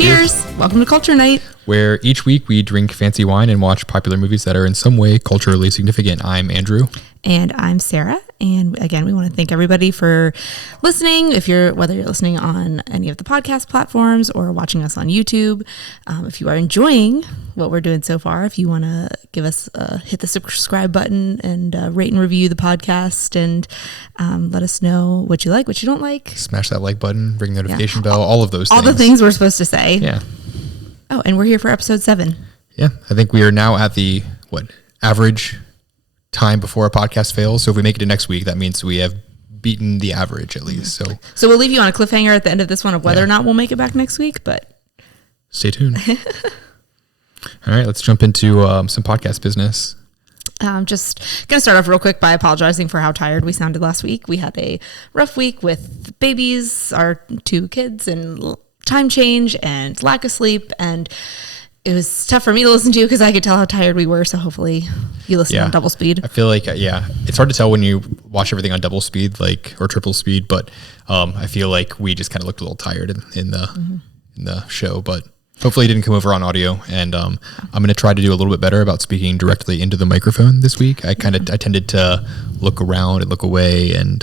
Cheers! Welcome to Culture Night, where each week we drink fancy wine and watch popular movies that are in some way culturally significant. I'm Andrew. And I'm Sarah. And again, we want to thank everybody for listening. Whether you're listening on any of the podcast platforms or watching us on YouTube, if you are enjoying what we're doing so far, if you want to give us hit the subscribe button and rate and review the podcast, and let us know what you like, what you don't like. Smash that like button, ring the notification bell, all of those things. All the things we're supposed to say. Yeah. Oh, and we're here for episode 7. Yeah, I think we are now at the average time before a podcast fails. So if we make it to next week, that means we have beaten the average at least. So we'll leave you on a cliffhanger at the end of this one of whether or not we'll make it back next week, but stay tuned. All right, let's jump into some podcast business. Just going to start off real quick by apologizing for how tired we sounded last week. We had a rough week with babies, our 2 kids, and time change and lack of sleep, and it was tough for me to listen to because I could tell how tired we were. So hopefully you listen on double speed. I feel like, it's hard to tell when you watch everything on double speed, or triple speed, but I feel like we just kind of looked a little tired in the show, but hopefully it didn't come over on audio. And I'm going to try to do a little bit better about speaking directly into the microphone this week. I tended to look around and look away, and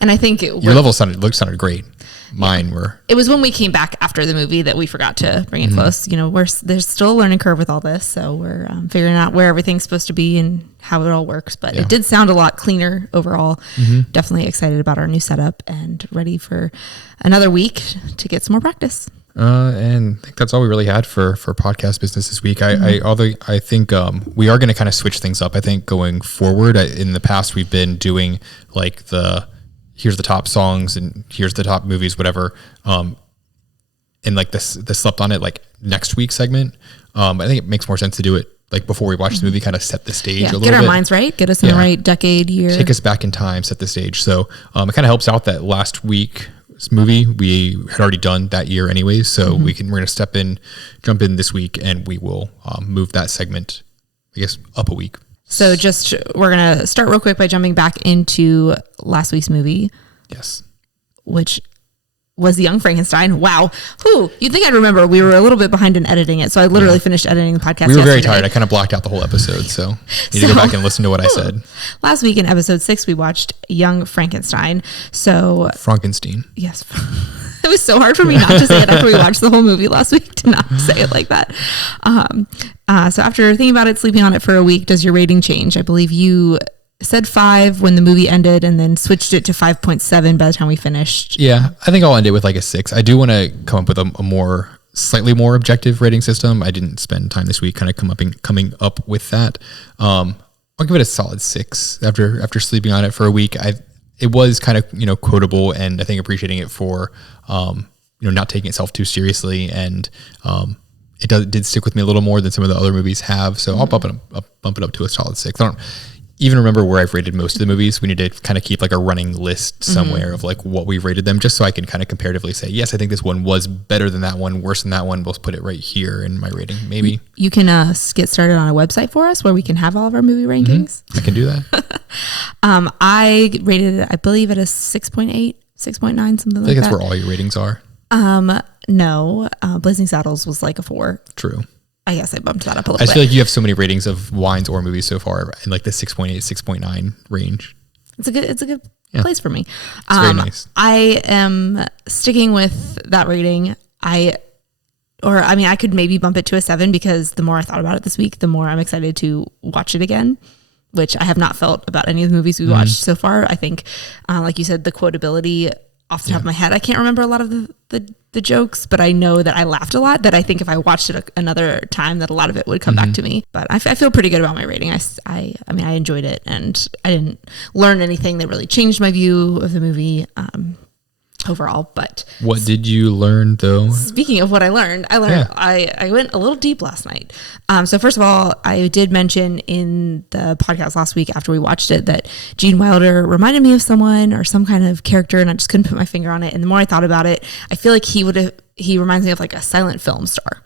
I think your level sounded great. Mine were. It was when we came back after the movie that we forgot to bring it close. You know, there's still a learning curve with all this, so we're figuring out where everything's supposed to be and how it all works. But it did sound a lot cleaner overall. Definitely excited about our new setup and ready for another week to get some more practice. And I think that's all we really had for podcast business this week. I think we are going to kind of switch things up. I think going forward, in the past we've been doing here's the top songs and here's the top movies, whatever. And this slept on it next week segment. I think it makes more sense to do it before we watch the movie, kind of set the stage a little bit. Get our minds right, get us in the right decade year. Take us back in time, set the stage. So it kind of helps out that last week's movie we had already done that year anyways. So we're going to jump in this week, and we will move that segment, I guess, up a week. So we're going to start real quick by jumping back into last week's movie. Yes. Which was Young Frankenstein. Wow. You'd think I'd remember. We were a little bit behind in editing it. So I literally finished editing the podcast We were very tired. I kind of blocked out the whole episode. So you need to go back and listen to what I said. Last week in episode 6, we watched Young Frankenstein. Frankenstein. Yes. It was so hard for me not to say it after we watched the whole movie last week, to not say it like that. So after thinking about it, sleeping on it for a week, does your rating change? I believe you said 5 when the movie ended and then switched it to 5.7 by the time we finished. Yeah, I think I'll end it with a 6. I do want to come up with a slightly more objective rating system. I didn't spend time this week kind of coming up with that. I'll give it a solid 6 after sleeping on it for a week. It was kind of, quotable, and I think appreciating it for, not taking itself too seriously. And, it did stick with me a little more than some of the other movies have. So I'll bump it up to a solid 6. I don't even remember where I've rated most of the movies. We need to kind of keep a running list somewhere of what we rated them, just so I can kind of comparatively say, yes, I think this one was better than that one, worse than that one. We'll put it right here in my rating, maybe. You can get started on a website for us where we can have all of our movie rankings. I can do that. I rated it, I believe, at a 6.8, 6.9, something like that. I think that's where all your ratings are. No, Blazing Saddles was a 4. True. I guess I bumped that up a little bit. I just feel like you have so many ratings of wines or movies so far in the 6.8, 6.9 range. It's a good place for me. It's very nice. I am sticking with that rating. I could maybe bump it to a 7 because the more I thought about it this week, the more I'm excited to watch it again, which I have not felt about any of the movies we watched so far. I think, like you said, the quotability off the top of my head, I can't remember a lot of the jokes, but I know that I laughed a lot, that I think if I watched it another time, that a lot of it would come back to me. But I feel pretty good about my rating. I enjoyed it, and I didn't learn anything that really changed my view of the movie overall. But what did you learn, though? Speaking of what I learned, I went a little deep last night. So first of all, I did mention in the podcast last week after we watched it that Gene Wilder reminded me of someone or some kind of character, and I just couldn't put my finger on it. And the more I thought about it, I feel like he reminds me of a silent film star.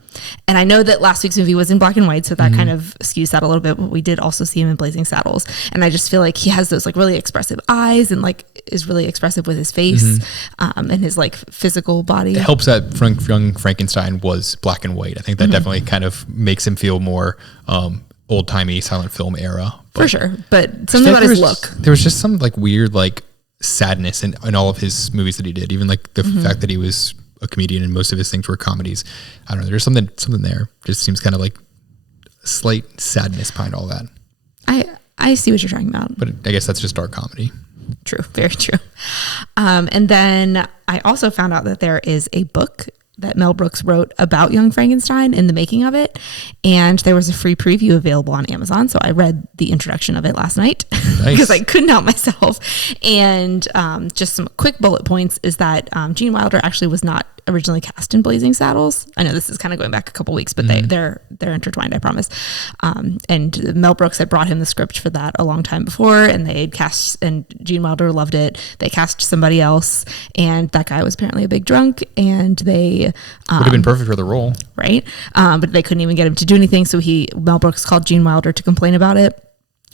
And I know that last week's movie was in black and white, so that kind of skews that a little bit, but we did also see him in Blazing Saddles. And I just feel like he has those like really expressive eyes and like is really expressive with his face and his like physical body. It helps that Young Frankenstein was black and white. I think that definitely kind of makes him feel more old-timey silent film era. For sure. But something about his look. There was just some like weird like sadness in all of his movies that he did. Even like the fact that he was a comedian and most of his things were comedies. I don't know. There's something there. Just seems kind of like a slight sadness behind all that. I see what you're talking about. But I guess that's just dark comedy. True. Very true. And then I also found out that there is a book that Mel Brooks wrote about Young Frankenstein and the making of it. And there was a free preview available on Amazon. So I read the introduction of it last night because I couldn't help myself. And just some quick bullet points is that Gene Wilder actually was not originally cast in Blazing Saddles. I know this is kind of going back a couple weeks, but they're intertwined, I promise. And Mel Brooks had brought him the script for that a long time before, and they had cast, and Gene Wilder loved it. They cast somebody else, and that guy was apparently a big drunk, and they would have been perfect for the role, right? But they couldn't even get him to do anything. So Mel Brooks called Gene Wilder to complain about it,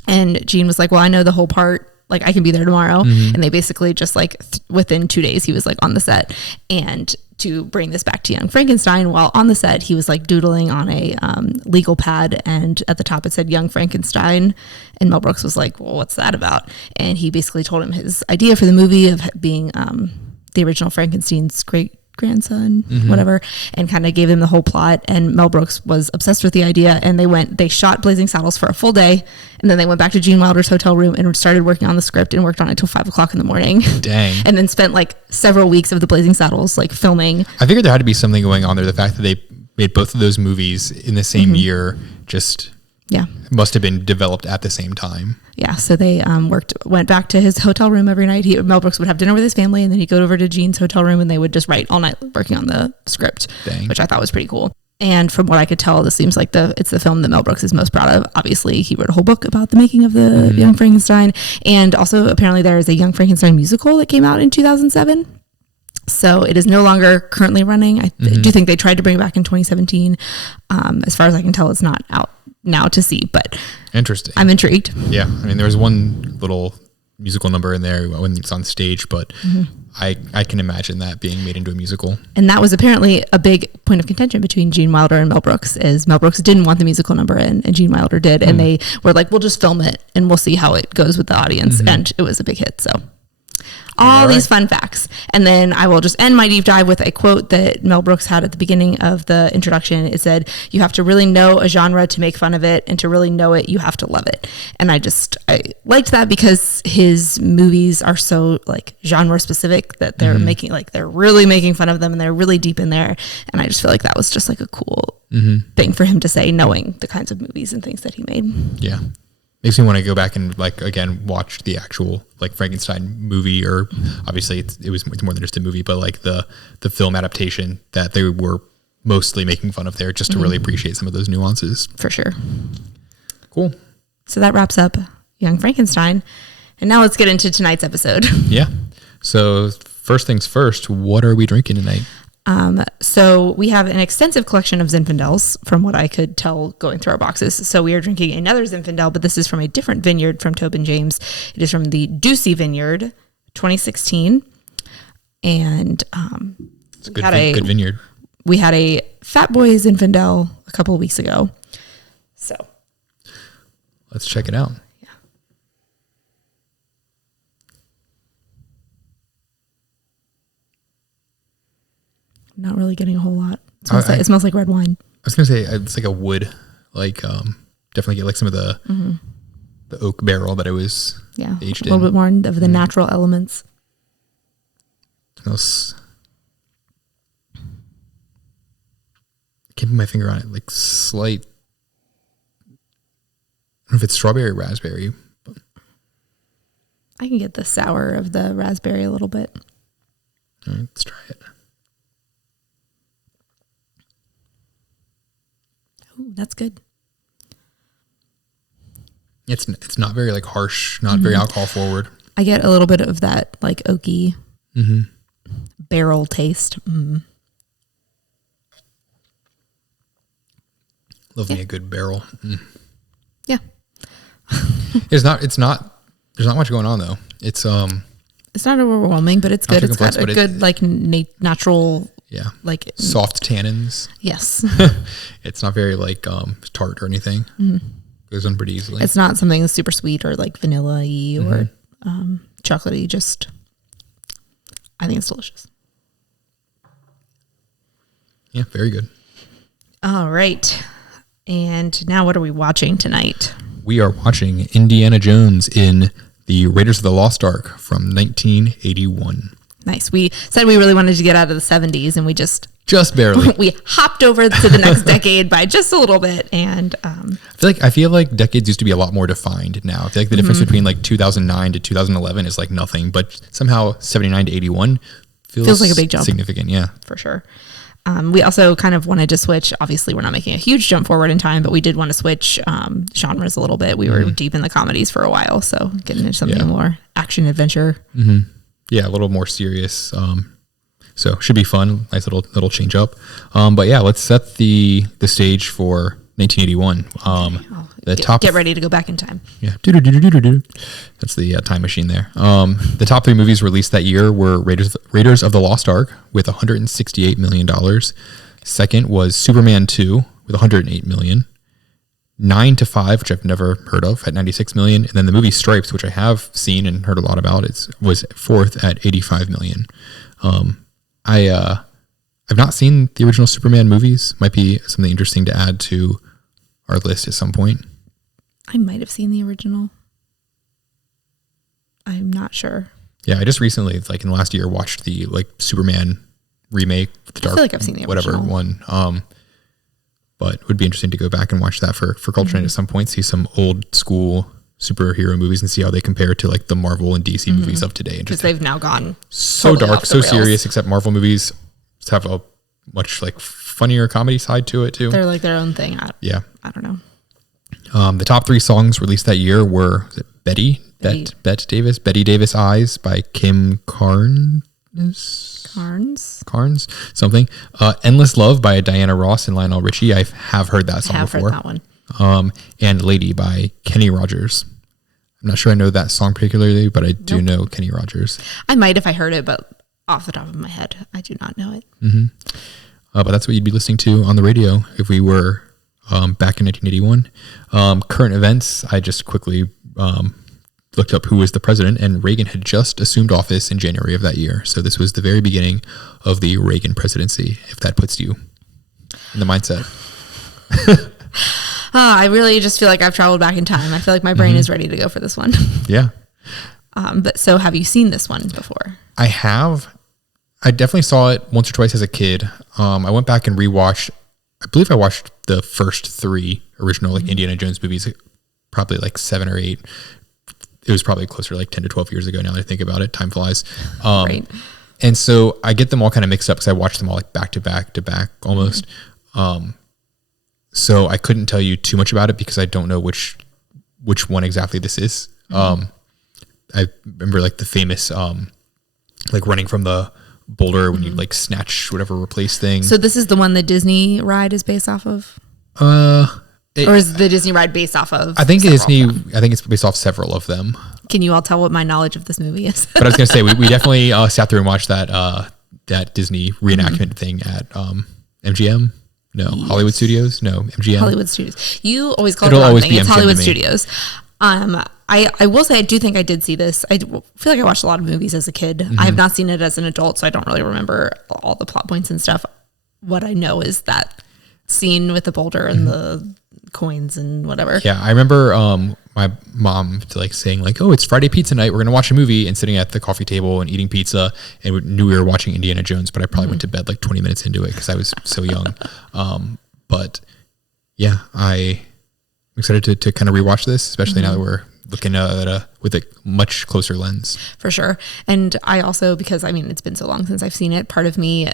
and Gene was like, "Well, I know the whole part. Like, I can be there tomorrow." And they basically just like within 2 days he was like on the set. And to bring this back to Young Frankenstein, while on the set he was like doodling on a legal pad, and at the top it said Young Frankenstein, and Mel Brooks was like, "Well, what's that about?" And he basically told him his idea for the movie of being the original Frankenstein's great grandson, whatever, and kind of gave him the whole plot. And Mel Brooks was obsessed with the idea, and they shot Blazing Saddles for a full day, and then they went back to Gene Wilder's hotel room and started working on the script and worked on it till 5 o'clock in the morning. Dang. And then spent like several weeks of the Blazing Saddles like filming. I figured there had to be something going on there. The fact that they made both of those movies in the same year just must have been developed at the same time. Yeah, so they went back to his hotel room every night. Mel Brooks would have dinner with his family, and then he'd go over to Gene's hotel room, and they would just write all night working on the script, which I thought was pretty cool. And from what I could tell, this seems like it's the film that Mel Brooks is most proud of. Obviously, he wrote a whole book about the making of the Young Frankenstein, and also apparently there is a Young Frankenstein musical that came out in 2007. So it is no longer currently running. I do think they tried to bring it back in 2017. As far as I can tell, it's not out now to see, but interesting. I'm intrigued. Yeah, I mean, there was one little musical number in there when it's on stage, but I can imagine that being made into a musical. And that was apparently a big point of contention between Gene Wilder and Mel Brooks, is Mel Brooks didn't want the musical number and Gene Wilder did, and they were like, "We'll just film it and we'll see how it goes with the audience," and it was a big hit. So all these fun facts. And then I will just end my deep dive with a quote that Mel Brooks had at the beginning of the introduction. It said, "You have to really know a genre to make fun of it, and to really know it, you have to love it." And I liked that because his movies are so like genre specific that they're they're really making fun of them, and they're really deep in there. And I just feel like that was just like a cool thing for him to say, knowing the kinds of movies and things that he made. Yeah. Makes me want to go back and like again watch the actual like Frankenstein movie, or obviously it's more than just a movie, but like the film adaptation that they were mostly making fun of there, just to really appreciate some of those nuances. For sure. Cool. So that wraps up Young Frankenstein, and now let's get into tonight's episode. Yeah. So first things first, what are we drinking tonight? So we have an extensive collection of Zinfandels from what I could tell going through our boxes. So we are drinking another Zinfandel, but this is from a different vineyard from Tobin James. It is from the Ducey Vineyard, 2016. And it's a good vineyard. We had a Fat Boy Zinfandel a couple of weeks ago. So let's check it out. Not really getting a whole lot. It smells like red wine. I was gonna say it's like a wood, like definitely get like some of the oak barrel that it was aged in. A little bit more of the natural elements. Smells. I can't put my finger on it. Like slight. I don't know if it's strawberry or raspberry. But I can get the sour of the raspberry a little bit. All right, let's try it. Ooh, that's good. It's not very like harsh, not very alcohol forward. I get a little bit of that like oaky barrel taste. Love me a good barrel. Yeah. There's not much going on though. It's not overwhelming, but it's good. It's got a good like natural, like soft tannins. Yes. It's not very like tart or anything. Goes on pretty easily. It's not something that's super sweet or like vanilla-y or chocolatey. Just, I think it's delicious. Yeah, very good. All right. And now what are we watching tonight? We are watching Indiana Jones in the Raiders of the Lost Ark from 1981. Nice. We said we really wanted to get out of the 70s, and we just barely. We hopped over to the next decade by just a little bit. And I feel like decades used to be a lot more defined now. I feel like the difference between like 2009 to 2011 is like nothing, but somehow 79 to 81 feels like a big jump. Significant, yeah. For sure. We also kind of wanted to switch. Obviously, we're not making a huge jump forward in time, but we did want to switch genres a little bit. We were deep in the comedies for a while, so getting into something more action adventure. Yeah, a little more serious. So should be fun. Nice little change up. But yeah, let's set the stage for 1981. Get ready to go back in time. Yeah, that's the time machine there. The top 3 movies released that year were Raiders of the Lost Ark with $168 million. Second was Superman 2 with $108 million. 9 to 5, which I've never heard of, at $96 million. And then the movie Stripes, which I have seen and heard a lot about, was fourth at $85 million. I've not seen the original Superman movies. Might be something interesting to add to our list at some point. I might have seen the original. I'm not sure. Yeah, I just recently, like in the last year, watched the like Superman remake, the I feel like I've seen the original one. But it would be interesting to go back and watch that for Culture Night at some point, see some old school superhero movies and see how they compare to like the Marvel and DC movies of today. Because they've now gone so totally dark, so serious, except Marvel movies have a much like funnier comedy side to it too. They're like their own thing. I don't know. The top 3 songs released that year were Betty Davis Eyes by Kim Carnes, something. Endless Love by Diana Ross and Lionel Richie. I have heard that song before. Heard that one. And Lady by Kenny Rogers. I'm not sure I know that song particularly, but I do know Kenny Rogers. I might if I heard it, but off the top of my head, I do not know it. But that's what you'd be listening to on the radio if we were back in 1981. Current events, I just quickly looked up who was the president, and Reagan had just assumed office in January of that year. So this was the very beginning of the Reagan presidency, if that puts you in the mindset. I really just feel like I've traveled back in time. I feel like my brain is ready to go for this one. Yeah. But so have you seen this one before? I have. I definitely saw it once or twice as a kid. I went back and rewatched. I believe I watched the first 3 original like Indiana Jones movies, probably like 7 or 8. It was probably closer to like 10 to 12 years ago now that I think about it. Time flies. Right. And so I get them all kind of mixed up because I watched them all like back to back almost. So I couldn't tell you too much about it because I don't know which one exactly this is. I remember like the famous like running from the boulder when you like snatch whatever replace thing. So this is the one the Disney ride is based off of? Or is the Disney ride based off of? I think it's based off several of them. Can you all tell what my knowledge of this movie is? But I was going to say, we definitely sat through and watched that Disney reenactment thing at MGM. No, yes. Hollywood Studios. No, MGM. Hollywood Studios. You always call it the wrong thing. It's Hollywood Studios. I will say I do think I did see this. I feel like I watched a lot of movies as a kid. I have not seen it as an adult, so I don't really remember all the plot points and stuff. What I know is that scene with the boulder and the coins and whatever. Yeah, I remember my mom like saying like, "Oh, it's Friday pizza night. We're gonna watch a movie," and sitting at the coffee table and eating pizza, and we knew we were watching Indiana Jones. But I probably went to bed like 20 minutes into it because I was so young. But yeah, I'm excited to kind of rewatch this, especially now that we're looking at it with a much closer lens. For sure. And I also, because I mean, it's been so long since I've seen it, part of me,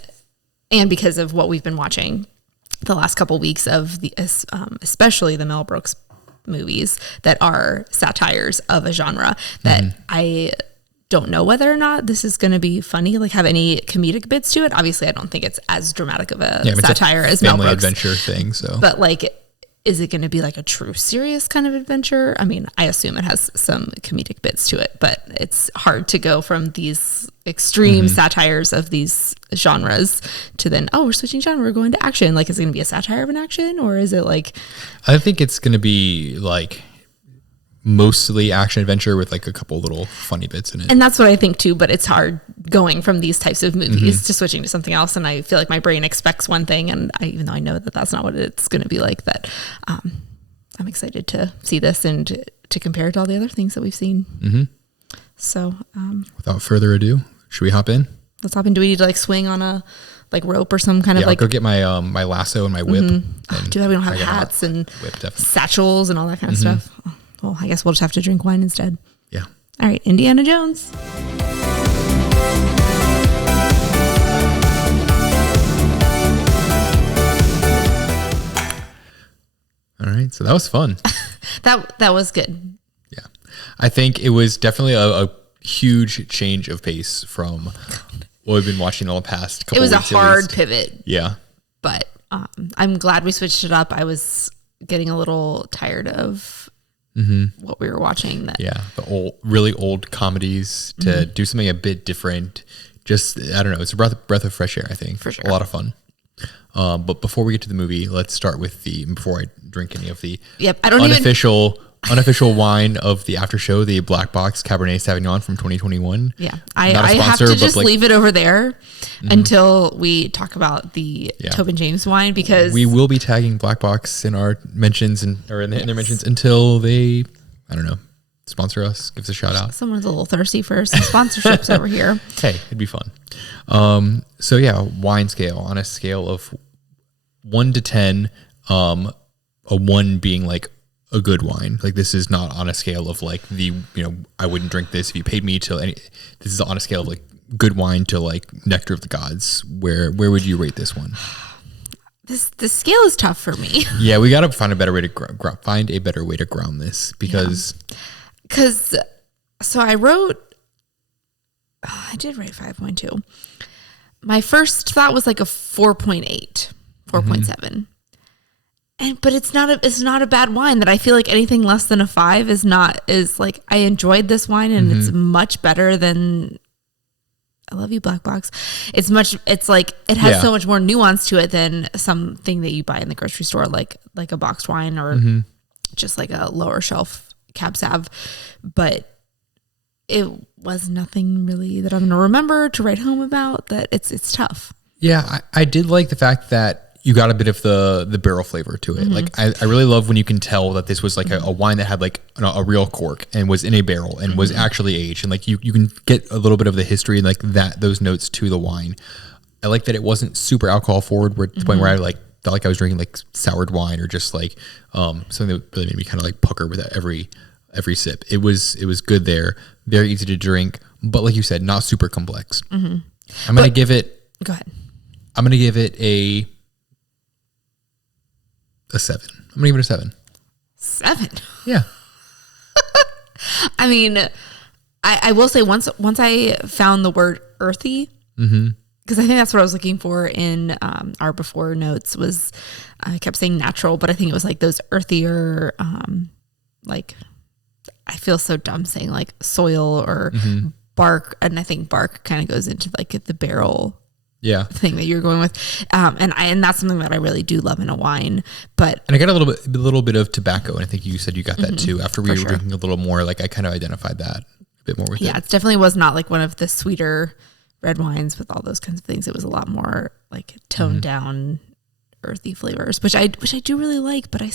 and because of what we've been watching the last couple weeks of the, especially the Mel Brooks movies that are satires of a genre that I don't know whether or not this is going to be funny, like have any comedic bits to it. Obviously, I don't think it's as dramatic of a satire as Mel Brooks. Family adventure thing. So, but like, is it going to be like a true serious kind of adventure? I mean, I assume it has some comedic bits to it, but it's hard to go from these extreme satires of these genres to then, oh, we're switching genre, we're going to action. Like, is it going to be a satire of an action, or is it like? I think it's going to be like mostly action adventure with like a couple little funny bits in it. And that's what I think too, but it's hard going from these types of movies to switching to something else. And I feel like my brain expects one thing, and even though I know that that's not what it's going to be like, that I'm excited to see this and to compare it to all the other things that we've seen. So without further ado, should we hop in? Let's hop in. Do we need to like swing on a like rope or some kind of like? I'll go get my my lasso and my whip. Too bad we don't have hats and satchels and all that kind of stuff. Well, I guess we'll just have to drink wine instead. Yeah. All right, Indiana Jones. All right, so that was fun. that was good. Yeah, I think it was definitely a huge change of pace from what we've been watching all the past couple weeks. It was a hard pivot. Yeah. But I'm glad we switched it up. I was getting a little tired of what we were watching. The really old comedies to do something a bit different. Just, I don't know, it's a breath of fresh air, I think. For sure. A lot of fun. But before we get to the movie, let's start with before I drink any of the unofficial wine of the after show, the Black Box Cabernet Sauvignon from 2021. Yeah. I have to just leave it over there until we talk about the Tobin James wine, because we will be tagging Black Box in our mentions in their mentions until they, I don't know, sponsor us, give us a shout out. Someone's a little thirsty for some sponsorships over here. Hey, it'd be fun. So yeah, wine scale, on a scale of 1 to 10, a 1 being like a good wine. Like, this is not on a scale of like I wouldn't drink this if you paid me to any. This is on a scale of like good wine to like nectar of the gods. Where would you rate this one? The scale is tough for me. Yeah, we got to find a better way to ground this, because so I did write 5.2. My first thought was like a 4.8, 4.7. But it's not a bad wine. That I feel like anything less than a 5 is like, I enjoyed this wine, and it's much better than, I love you, Black Box. It's like, it has so much more nuance to it than something that you buy in the grocery store, like a boxed wine or just like a lower shelf Cab Sav. But it was nothing really that I'm going to remember to write home about. That it's tough. Yeah, I did like the fact that you got a bit of the barrel flavor to it. Like, I really love when you can tell that this was like a wine that had like a real cork and was in a barrel and was actually aged. And like, you can get a little bit of the history and like those notes to the wine. I like that it wasn't super alcohol forward, to the point where I like felt like I was drinking like soured wine, or just like something that really made me kind of like pucker with every sip. It was good there. Very easy to drink, but like you said, not super complex. I'm going to give it, go ahead. I'm going to give it a 7. I'm gonna give it a 7. 7. Yeah. I mean, I will say once I found the word earthy, because I think that's what I was looking for in our before notes, was I kept saying natural, but I think it was like those earthier, like, I feel so dumb saying like soil or bark, and I think bark kind of goes into like the barrel thing that you're going with, and that's something that I really do love in a wine. And I got a little bit of tobacco, and I think you said you got that too. After we were drinking a little more, like, I kind of identified that a bit more with it. Yeah, it definitely was not like one of the sweeter red wines with all those kinds of things. It was a lot more like toned down, earthy flavors, which I do really like. But I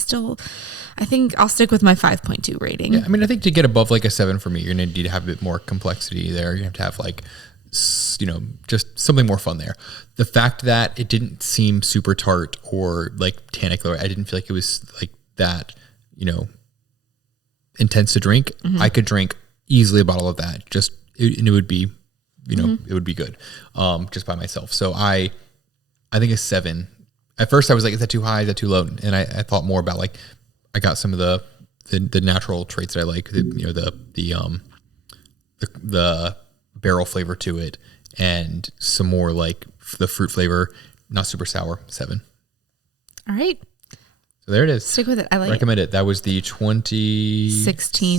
think I'll stick with my 5.2 rating. Yeah, I mean, I think to get above like a 7 for me, you're gonna need to have a bit more complexity there. You have to have like, just something more fun there. The fact that it didn't seem super tart or like tannic, I didn't feel like it was like that, intense to drink. I could drink easily a bottle of that, and it would be, it would be good, just by myself. So I think a 7. At first I was like, is that too high? Is that too low? And I thought more about like, I got some of the natural traits that I like, the barrel flavor to it, and some more like the fruit flavor, not super sour. 7. All right. So there it is. Stick with it. I like Recommend it. That was the 16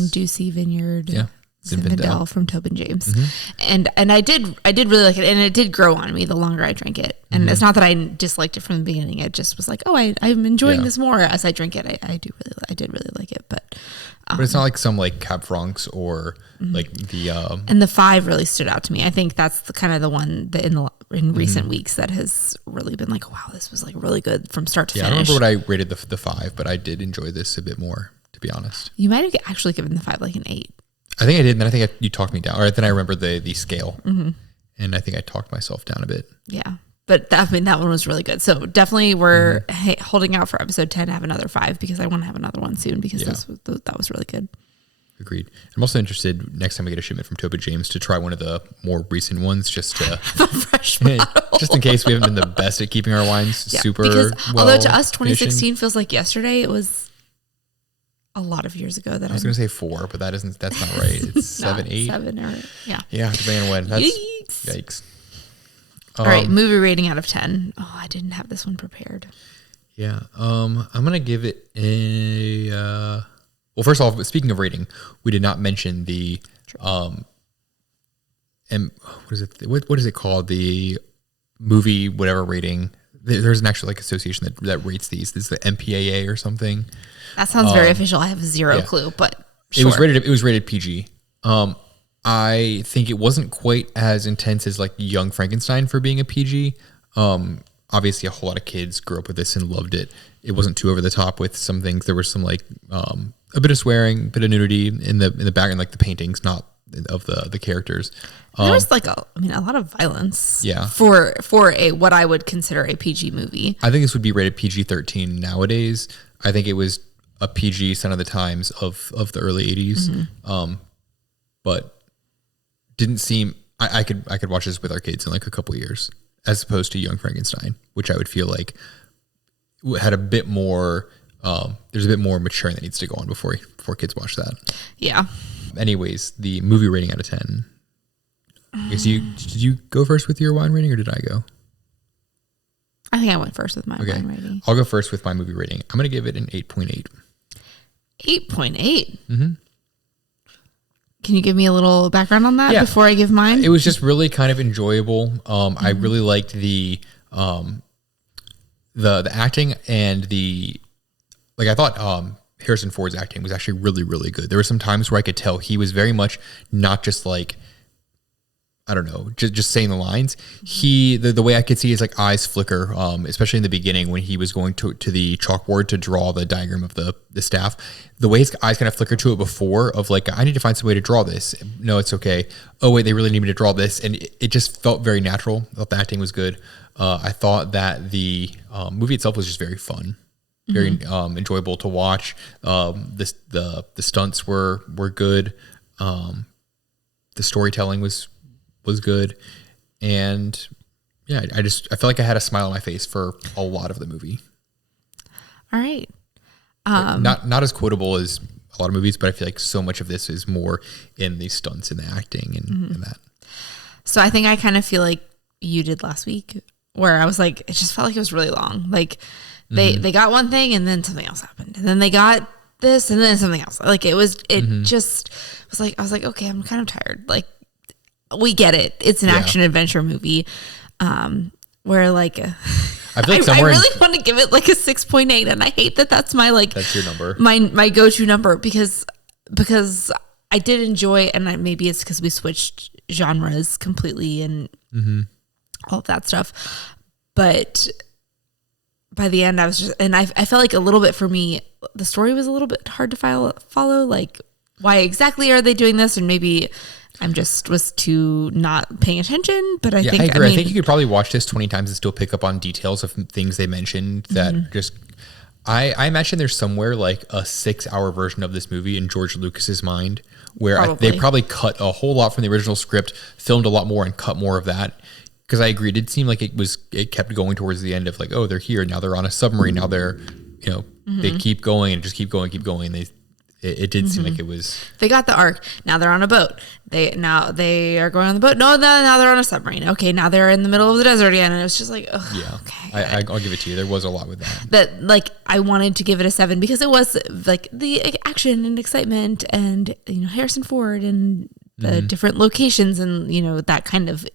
Ducey Vineyard. Yeah. Zinfandel from Tobin James. And I did really like it, and it did grow on me the longer I drank it. And it's not that I disliked it from the beginning. It just was like, oh, I'm enjoying this more as I drink it. I did really like it, but it's not like some like Cab Francs or like the and the 5 really stood out to me. I think that's the kind of the one that in recent weeks that has really been like, wow, this was like really good from start to finish. I remember what I rated the 5, but I did enjoy this a bit more, to be honest. You might have actually given the 5 like an 8. I think I did, and then I think you talked me down. Or then I remember the scale, and I think I talked myself down a bit. Yeah, but that one was really good. So definitely we're holding out for episode 10 to have another 5 because I want to have another one soon because that was really good. Agreed. I'm also interested next time we get a shipment from Tobin James to try one of the more recent ones, just to fresh bottle. just in case we haven't been the best at keeping our wines super. Because well although to us 2016 conditioned. feels like yesterday, it was a lot of years ago. That I was going to say 4, but that's not right. It's 7, 8. 7 or yeah, depending on when. That's yikes. All right, movie rating out of 10. Oh, I didn't have this one prepared. Yeah, I'm gonna give it a. Well, first of all, speaking of rating, we did not mention the and what is it? What is it called? The movie whatever rating. There's an actual like association that rates these. This is the MPAA or something. That sounds very official. I have zero clue, but sure. It was rated PG. I think it wasn't quite as intense as like Young Frankenstein for being a PG. Obviously a whole lot of kids grew up with this and loved it. It wasn't too over the top with some things. There was some like a bit of swearing, a bit of nudity in the background, like the paintings, not of the characters. There was like a lot of violence. Yeah. For a what I would consider a PG movie. I think this would be rated PG-13 nowadays. I think it was a PG sign of the times of the early 80s. But didn't seem I could watch this with our kids in like a couple of years as opposed to Young Frankenstein, which I would feel like had a bit more there's a bit more maturing that needs to go on before kids watch that. Yeah. Anyways, the movie rating out of 10. Did you go first with your wine rating or did I go? I think I went first with my wine rating. I'll go first with my movie rating. I'm going to give it an 8.8. 8.8? Mm-hmm. Can you give me a little background on that before I give mine? It was just really kind of enjoyable. I really liked the acting and I thought Harrison Ford's acting was actually really, really good. There were some times where I could tell he was very much not just like, I don't know, just saying the lines. The way I could see his like eyes flicker, especially in the beginning when he was going to the chalkboard to draw the diagram of the staff. The way his eyes kind of flickered to it before of like, I need to find some way to draw this. No, it's okay. Oh wait, they really need me to draw this. And it just felt very natural. I thought the acting was good. I thought that the movie itself was just very fun. Very enjoyable to watch. The stunts were good. The storytelling was good, and yeah, I felt like I had a smile on my face for a lot of the movie. All right, not as quotable as a lot of movies, but I feel like so much of this is more in the stunts and the acting and that. So I think I kind of feel like you did last week, where I was like, it just felt like it was really long. Like they got one thing and then something else happened, and then they got this and then something else. Like just was like, I was like, okay, I'm kind of tired. Like, we get it. It's an action adventure movie. Where like I feel like I really want to give it like a 6.8, and I hate that that's my like that's your number. My go-to number because I did enjoy, and maybe it's because we switched genres completely and all of that stuff. But by the end, I was just, and I felt like a little bit for me, the story was a little bit hard to follow. Like, why exactly are they doing this? And maybe was too not paying attention, but I think I agree. I think you could probably watch this 20 times and still pick up on details of things they mentioned that just, I imagine there's somewhere like a 6-hour version of this movie in George Lucas's mind where they probably cut a whole lot from the original script, filmed a lot more and cut more of that. Because I agreed, it seemed like it kept going towards the end of like, oh, they're here now, they're on a submarine now, they're they keep going and just keep going. it did seem like it was. They got the Ark. Now they're on a boat. They are going on the boat. No, now they're on a submarine. Okay, now they're in the middle of the desert again, and it was just like, ugh, Yeah, okay. I'll give it to you. There was a lot with that. That like I wanted to give it a 7 because it was like the action and excitement, and Harrison Ford and the different locations, and that kind of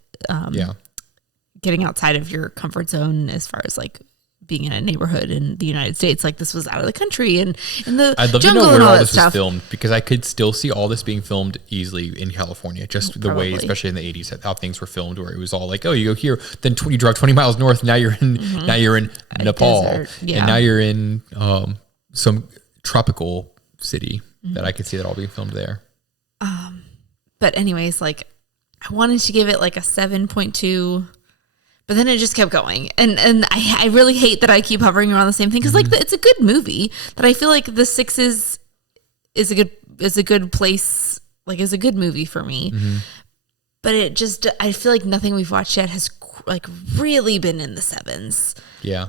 getting outside of your comfort zone as far as like being in a neighborhood in the United States. Like this was out of the country and in the I'd love to jungle know and where all all that this stuff. was filmed, because I could still see all this being filmed easily in California, just the way, especially in the 80s, how things were filmed, where it was all like, oh, you go here, then you drive 20 miles north, now you're in Nepal, desert, and now you're in some tropical city that I could see that all being filmed there. But anyways, like I wanted to give it like a 7.2, but then it just kept going. And I really hate that I keep hovering around the same thing. Cause like it's a good movie, but I feel like the 6 is a good place. Like is a good movie for me, but I feel like nothing we've watched yet has like really been in the 7s. Yeah.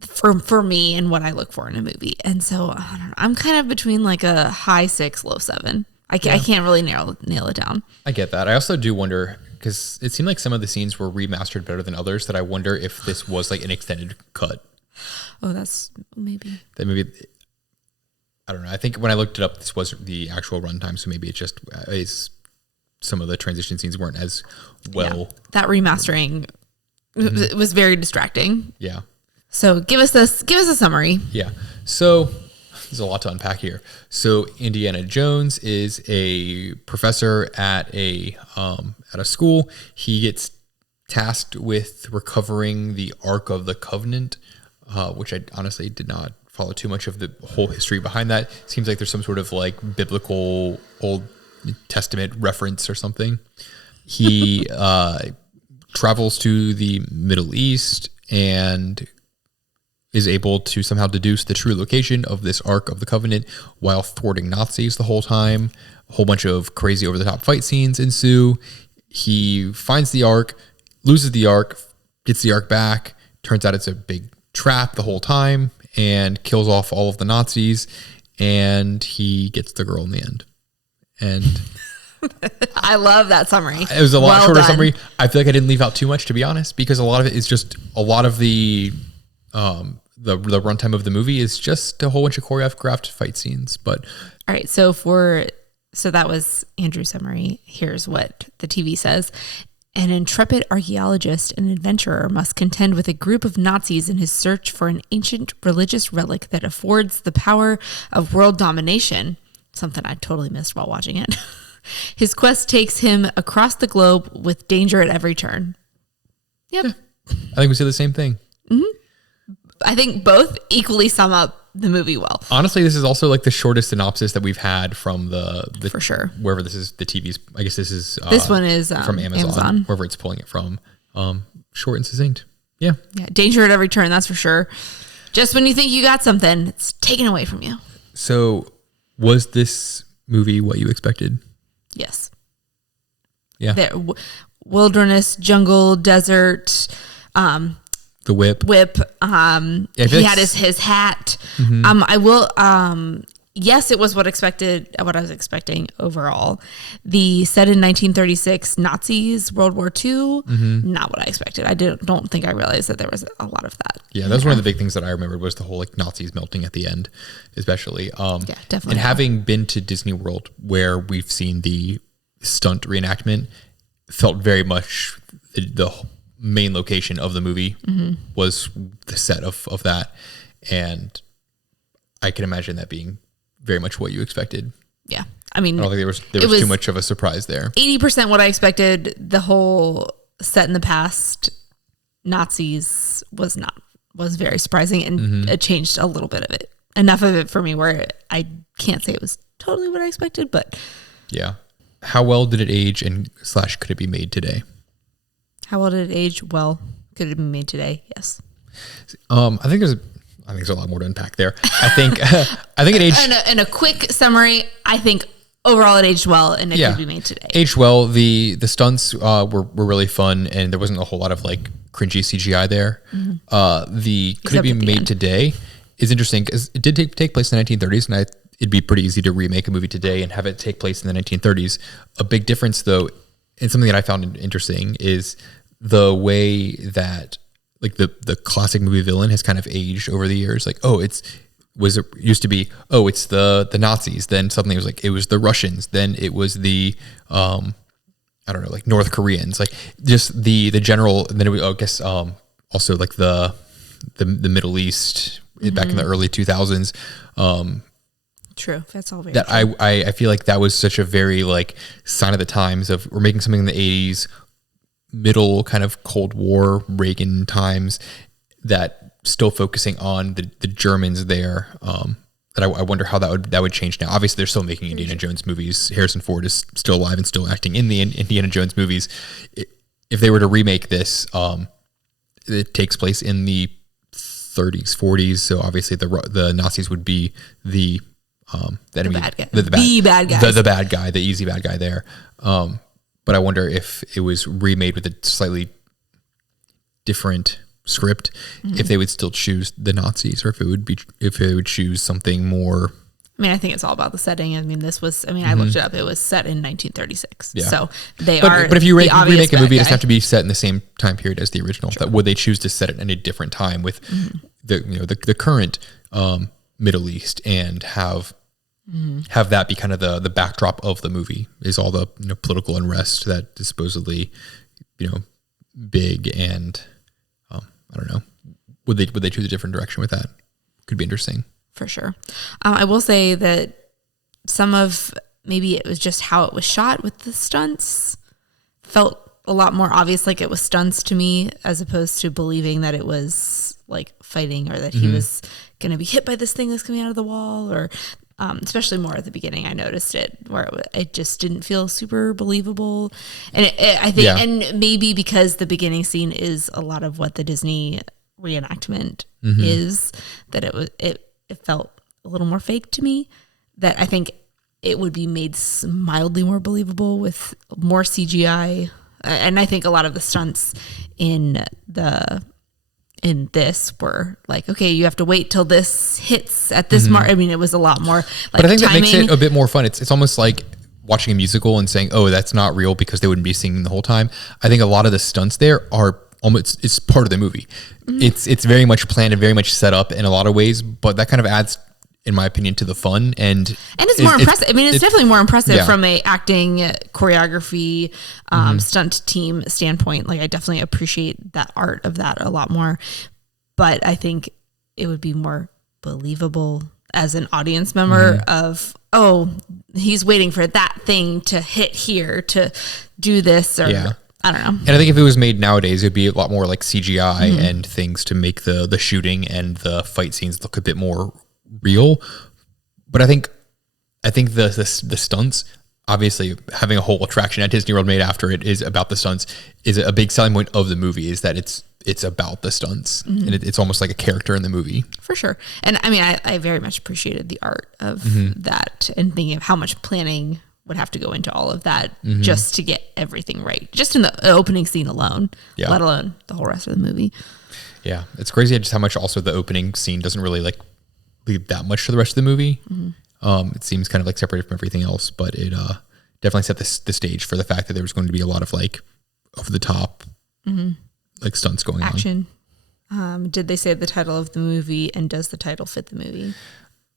For me and what I look for in a movie. And so I don't know, I'm kind of between like a high 6, low 7. I can't really nail it down. I get that. I also do wonder, because it seemed like some of the scenes were remastered better than others, that I wonder if this was like an extended cut. Oh, that's maybe. That maybe, I don't know. I think when I looked it up, this was the actual runtime. So maybe it just is some of the transition scenes weren't as well. Yeah. That remastering was very distracting. Yeah. So give us a summary. Yeah. So there's a lot to unpack here. So Indiana Jones is a professor at a school. He gets tasked with recovering the Ark of the Covenant, which I honestly did not follow too much of the whole history behind that. Seems like there's some sort of like biblical Old Testament reference or something. He travels to the Middle East and is able to somehow deduce the true location of this Ark of the Covenant while thwarting Nazis the whole time. A whole bunch of crazy over-the-top fight scenes ensue. He finds the Ark, loses the Ark, gets the Ark back. Turns out it's a big trap the whole time, and kills off all of the Nazis, and he gets the girl in the end. And I love that summary. it was a lot shorter done. summary. I feel like I didn't leave out too much, to be honest, because a lot of it is just a lot of the runtime of the movie is just a whole bunch of choreographed fight scenes. But all right, so that was Andrew's summary. Here's what the TV says. An intrepid archaeologist and adventurer must contend with a group of Nazis in his search for an ancient religious relic that affords the power of world domination, something I totally missed while watching it. His quest takes him across the globe with danger at every turn. Yep. I think we said the same thing. I think both equally sum up the movie well. Honestly, this is also like the shortest synopsis that we've had from the For sure. Wherever this is, the TV's. I guess this is This one is from Amazon, wherever it's pulling it from. Short and succinct. Yeah. Danger at every turn. That's for sure. Just when you think you got something, it's taken away from you. So, was this movie what you expected? Yes. Yeah. Wilderness, jungle, desert. The whip. He had his hat. I will. Yes, it was what I was expecting overall. The set in 1936 Nazis, World War II, not what I expected. I don't think I realized that there was a lot of that. Yeah, that was one of the big things that I remembered was the whole like Nazis melting at the end, especially. Yeah, definitely. And having been to Disney World, where we've seen the stunt reenactment, felt very much the main location of the movie was the set of that, and I can imagine that being very much what you expected. Yeah, I mean, I don't think there was too much of a surprise there. 80% what I expected. The whole set in the past, Nazis was very surprising, and it changed a little bit of it. Enough of it for me where I can't say it was totally what I expected, but yeah. How well did it age, and / could it be made today? How well did it age? Well, could it be made today? Yes. I think there's a lot more to unpack there. I think it aged. In a quick summary, I think overall it aged well, and it could be made today. Aged well. The stunts were really fun, and there wasn't a whole lot of like cringy CGI there. Could it be made today is interesting because it did take place in the 1930s, and it'd be pretty easy to remake a movie today and have it take place in the 1930s. A big difference, though, and something that I found interesting, is the way that like the classic movie villain has kind of aged over the years. Like, it used to be, it's the Nazis. Then suddenly it was like, it was the Russians. Then it was the, I don't know, like North Koreans, like just the general. And then also like the Middle East back in the early 2000s. True. That's all very that true. I feel like that was such a very like sign of the times of we're making something in the 80s, middle kind of Cold War Reagan times, that still focusing on the Germans there. That I wonder how that would change now. Obviously, they're still making Indiana Jones movies. Harrison Ford is still alive and still acting in the Indiana Jones movies. If they were to remake this, it takes place in the 30s, 40s. So obviously, the Nazis would be the enemy, bad guy. the bad guy, the bad guy, the easy bad guy there. But I wonder if it was remade with a slightly different script, if they would still choose the Nazis, or if they would choose something more. I mean, I think it's all about the setting. I mean, I looked it up. It was set in 1936. Yeah. So but if you remake a movie, it doesn't have to be be set in the same time period as the original. Sure. Would they choose to set it in a different time with the current Middle East, and have that be kind of the backdrop of the movie, is all the political unrest that is supposedly big, and I don't know, would they choose a different direction with that? Could be interesting for sure. I will say that maybe it was just how it was shot with the stunts felt a lot more obvious, like it was stunts to me, as opposed to believing that it was like fighting, or that he was going to be hit by this thing that's coming out of the wall, or especially more at the beginning. I noticed it where it just didn't feel super believable. And I think, and maybe because the beginning scene is a lot of what the Disney reenactment is, that it felt a little more fake to me, that I think it would be made mildly more believable with more CGI. And I think a lot of the stunts in this were like, okay, you have to wait till this hits at this mark. I mean, it was a lot more like, but I think timing. that makes it a bit more fun. It's almost like watching a musical and saying, oh, that's not real, because they wouldn't be singing the whole time. I think a lot of the stunts there are almost, it's part of the movie. It's very much planned and very much set up in a lot of ways, but that kind of adds, in my opinion, to the fun. And it's more impressive. It's definitely more impressive from a acting, choreography, stunt team standpoint. Like, I definitely appreciate that art of that a lot more, but I think it would be more believable as an audience member of, oh, he's waiting for that thing to hit here to do this, or I don't know. And I think if it was made nowadays, it'd be a lot more like CGI and things to make the shooting and the fight scenes look a bit more real. But I think the stunts, obviously having a whole attraction at Disney World made after it is about the stunts, is a big selling point of the movie, is that it's about the stunts, and it's almost like a character in the movie. For sure. And I mean, I very much appreciated the art of that, and thinking of how much planning would have to go into all of that just to get everything right, just in the opening scene alone, let alone the whole rest of the movie. Yeah. It's crazy just how much also the opening scene doesn't really like leave that much to the rest of the movie. It seems kind of like separated from everything else, but it definitely set the stage for the fact that there was going to be a lot of like over the top like stunts going action. Did they say the title of the movie, and does the title fit the movie?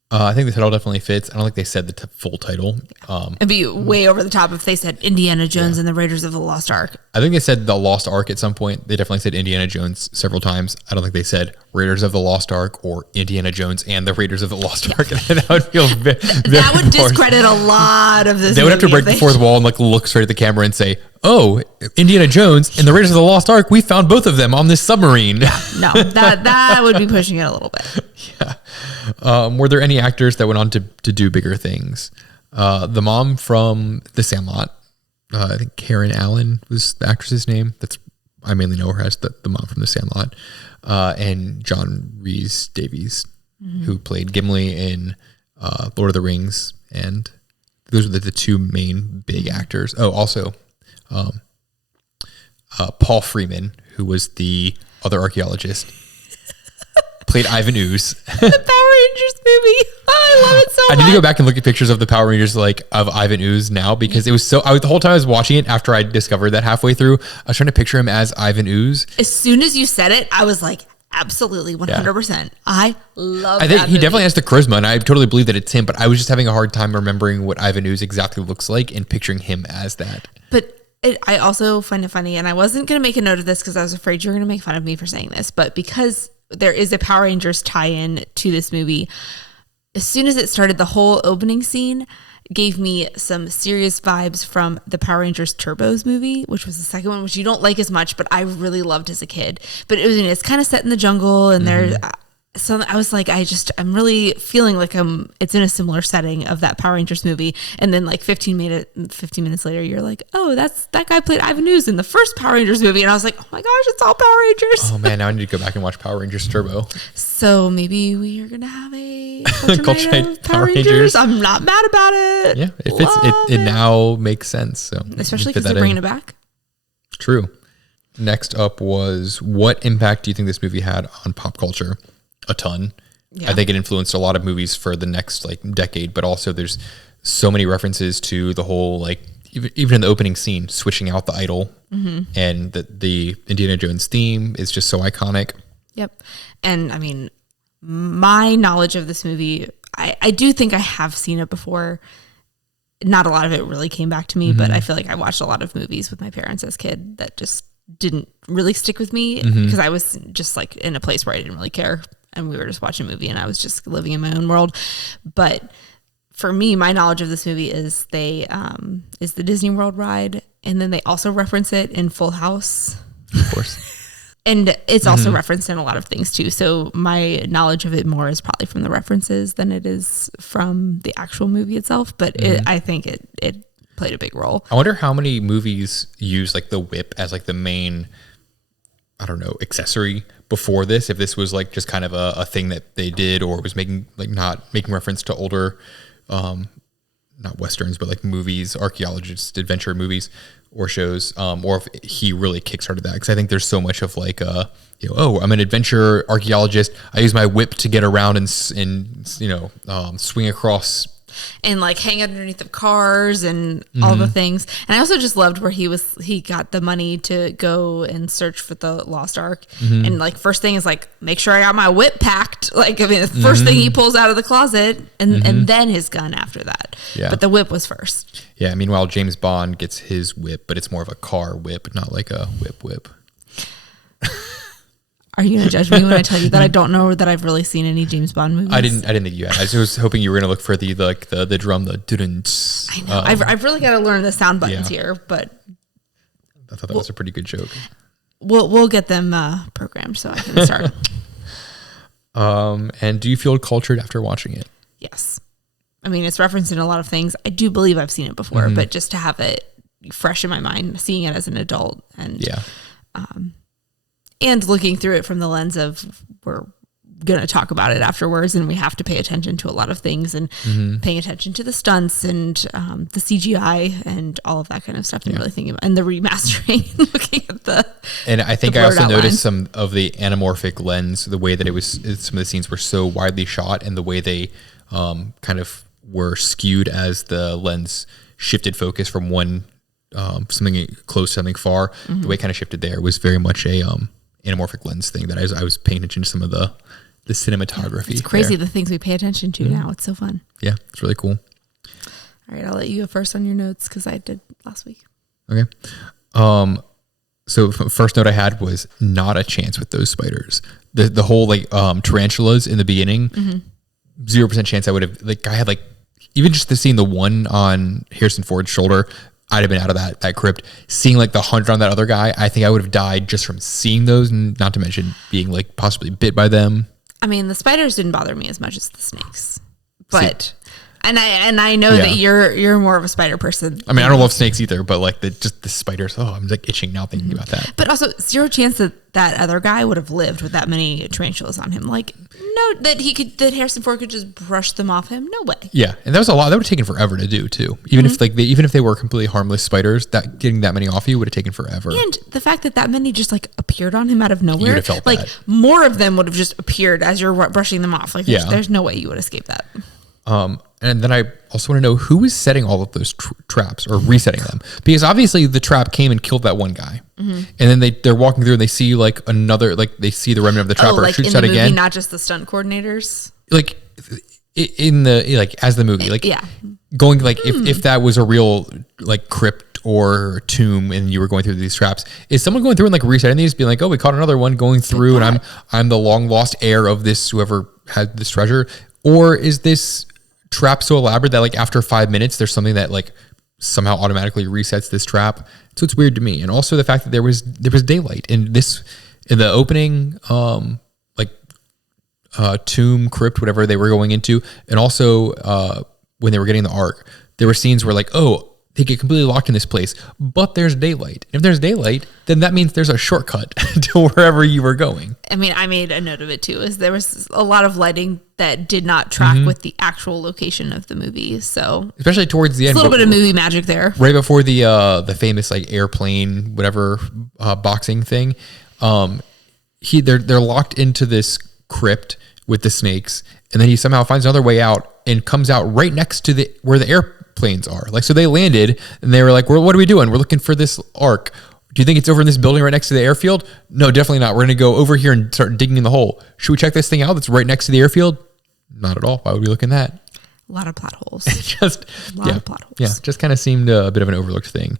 I think the title definitely fits. I don't think they said the full title. It'd be way over the top if they said Indiana Jones and the Raiders of the Lost Ark. I think they said the Lost Ark at some point. They definitely said Indiana Jones several times. I don't think they said Raiders of the Lost Ark or Indiana Jones and the Raiders of the Lost Ark. That would feel that would discredit a lot of this. They would have to break the fourth wall and like look straight at the camera and say, "Oh, Indiana Jones and the Raiders of the Lost Ark. We found both of them on this submarine." No, that would be pushing it a little bit. Yeah. Were there any actors that went on to do bigger things? The mom from The Sandlot, I think Karen Allen was the actress's name. I mainly know her as the mom from The Sandlot. And John Rhys Davies, who played Gimli in Lord of the Rings. And those are the two main big actors. Oh, also Paul Freeman, who was the other archaeologist. played Ivan Ooze. The Power Rangers movie. I love it so much. I need to go back and look at pictures of the Power Rangers like of Ivan Ooze now because it was so. The whole time I was watching it after I discovered that halfway through, I was trying to picture him as Ivan Ooze. As soon as you said it, I was like, absolutely, 100%. Yeah. I love. I think he definitely has the charisma, and I totally believe that it's him. But I was just having a hard time remembering what Ivan Ooze exactly looks like and picturing him as that. But I also find it funny, and I wasn't going to make a note of this because I was afraid you were going to make fun of me for saying this, but because there is a Power Rangers tie-in to this movie, as soon as it started, the whole opening scene gave me some serious vibes from the Power Rangers Turbos movie, which was the second one, which you don't like as much, but I really loved as a kid. But it's kind of set in the jungle, and there's so I was like, I'm really feeling like it's in a similar setting of that Power Rangers movie. And then like 15 minutes later, you're like, oh, that guy played Ivan Ooze in the first Power Rangers movie. And I was like, oh my gosh, it's all Power Rangers. Oh man, now I need to go back and watch Power Rangers Turbo. So maybe we are going to have a Culture Night Power Rangers. I'm not mad about it. Yeah, it now makes sense. So especially because they're bringing it back. True. Next up was, what impact do you think this movie had on pop culture? A ton. Yeah. I think it influenced a lot of movies for the next like decade, but also there's so many references to the whole, like even in the opening scene, switching out the idol, and the Indiana Jones theme is just so iconic. Yep. And I mean, my knowledge of this movie, I do think I have seen it before. Not a lot of it really came back to me, but I feel like I watched a lot of movies with my parents as a kid that just didn't really stick with me because I was just like in a place where I didn't really care. And we were just watching a movie and I was just living in my own world. But for me, my knowledge of this movie is is the Disney World ride. And then they also reference it in Full House. Of course. And it's also referenced in a lot of things too. So my knowledge of it more is probably from the references than it is from the actual movie itself. But I think it played a big role. I wonder how many movies use like the whip as like the main, I don't know, accessory before this, if this was like just kind of a thing that they did, or was not making reference to older, not Westerns, but like movies, archaeologist adventure movies or shows, or if he really kickstarted that. Cause I think there's so much of like, oh, I'm an adventure archaeologist. I use my whip to get around and swing across and like hang underneath of cars and all the things. And I also just loved where he got the money to go and search for the Lost Ark. And like first thing is like, make sure I got my whip packed. Like, I mean, the first thing he pulls out of the closet and then his gun after that. Yeah. But the whip was first. Yeah. Meanwhile, James Bond gets his whip, but it's more of a car whip, not like a whip. Are you going to judge me when I tell you that I don't know that I've really seen any James Bond movies? I didn't think you had. I just was hoping you were going to look for the drum, the didn't. I know. I've really got to learn the sound buttons here, but I thought that was a pretty good joke. We'll get them programmed so I can start. And do you feel cultured after watching it? Yes. I mean, it's referenced in a lot of things. I do believe I've seen it before, but just to have it fresh in my mind, seeing it as an adult and looking through it from the lens of we're going to talk about it afterwards and we have to pay attention to a lot of things and paying attention to the stunts and the CGI and all of that kind of stuff and really thinking about, and the remastering, looking at and I think I also noticed some of the anamorphic lens, the way that some of the scenes were so widely shot and the way they kind of were skewed as the lens shifted focus from one something close to something far. The way it kind of shifted there was very much a anamorphic lens thing that I was paying attention to some of the cinematography. It's crazy the things we pay attention to now. It's so fun. Yeah, it's really cool. All right, I'll let you go first on your notes because I did last week. Okay. So first note I had was not a chance with those spiders. The whole like tarantulas in the beginning, 0% chance I would have, like I had like, even just seeing the one on Harrison Ford's shoulder, I'd have been out of that crypt. Seeing like the 100 on that other guy, I think I would have died just from seeing those, and not to mention being like possibly bit by them. I mean, the spiders didn't bother me as much as the snakes, but And I know that you're more of a spider person. I mean, I don't love snakes either, but like the spiders. Oh, I'm like itching now thinking about that. But also, zero chance that other guy would have lived with that many tarantulas on him. Like, no, that Harrison Ford could just brush them off him. No way. Yeah, and that was a lot. That would have taken forever to do too. Even if they were completely harmless spiders, that getting that many off you would have taken forever. And the fact that many just like appeared on him out of nowhere, You would have felt like bad. more of them would have just appeared as you're brushing them off. Like, there's no way you would escape that. And then I also want to know who is setting all of those traps or resetting them, because obviously the trap came and killed that one guy, and then they're walking through and they see like another, like they see the remnant of the trap, or like shoots in the out movie, again. not just the stunt coordinators. Like in the as the movie, like going like if that was a real like crypt or tomb and you were going through these traps, is someone going through and like resetting these, being like, oh, we caught another one going through, and I'm the long lost heir of this, whoever had this treasure, or is this trap so elaborate that like after 5 minutes there's something that like somehow automatically resets this trap? So it's weird to me. And also the fact that there was daylight in the opening tomb, crypt, whatever they were going into, and also when they were getting the Ark, there were scenes where like, oh, they get completely locked in this place, but there's daylight. If there's daylight, then that means there's a shortcut to wherever you were going. I mean, I made a note of it too, is there was a lot of lighting that did not track with the actual location of the movie. So especially towards the end, a little bit of movie magic there. Right before the famous like airplane, whatever, boxing thing. They're locked into this crypt with the snakes, and then he somehow finds another way out and comes out right next to where the airplanes are. Like, so they landed and they were like, what are we doing? We're looking for this Ark. Do you think it's over in this building right next to the airfield? No, definitely not. We're going to go over here and start digging in the hole. Should we check this thing out that's right next to the airfield? Not at all. Why would we look in that? A lot of plot holes. Just a lot of plot holes. Yeah, just kind of seemed a bit of an overlooked thing.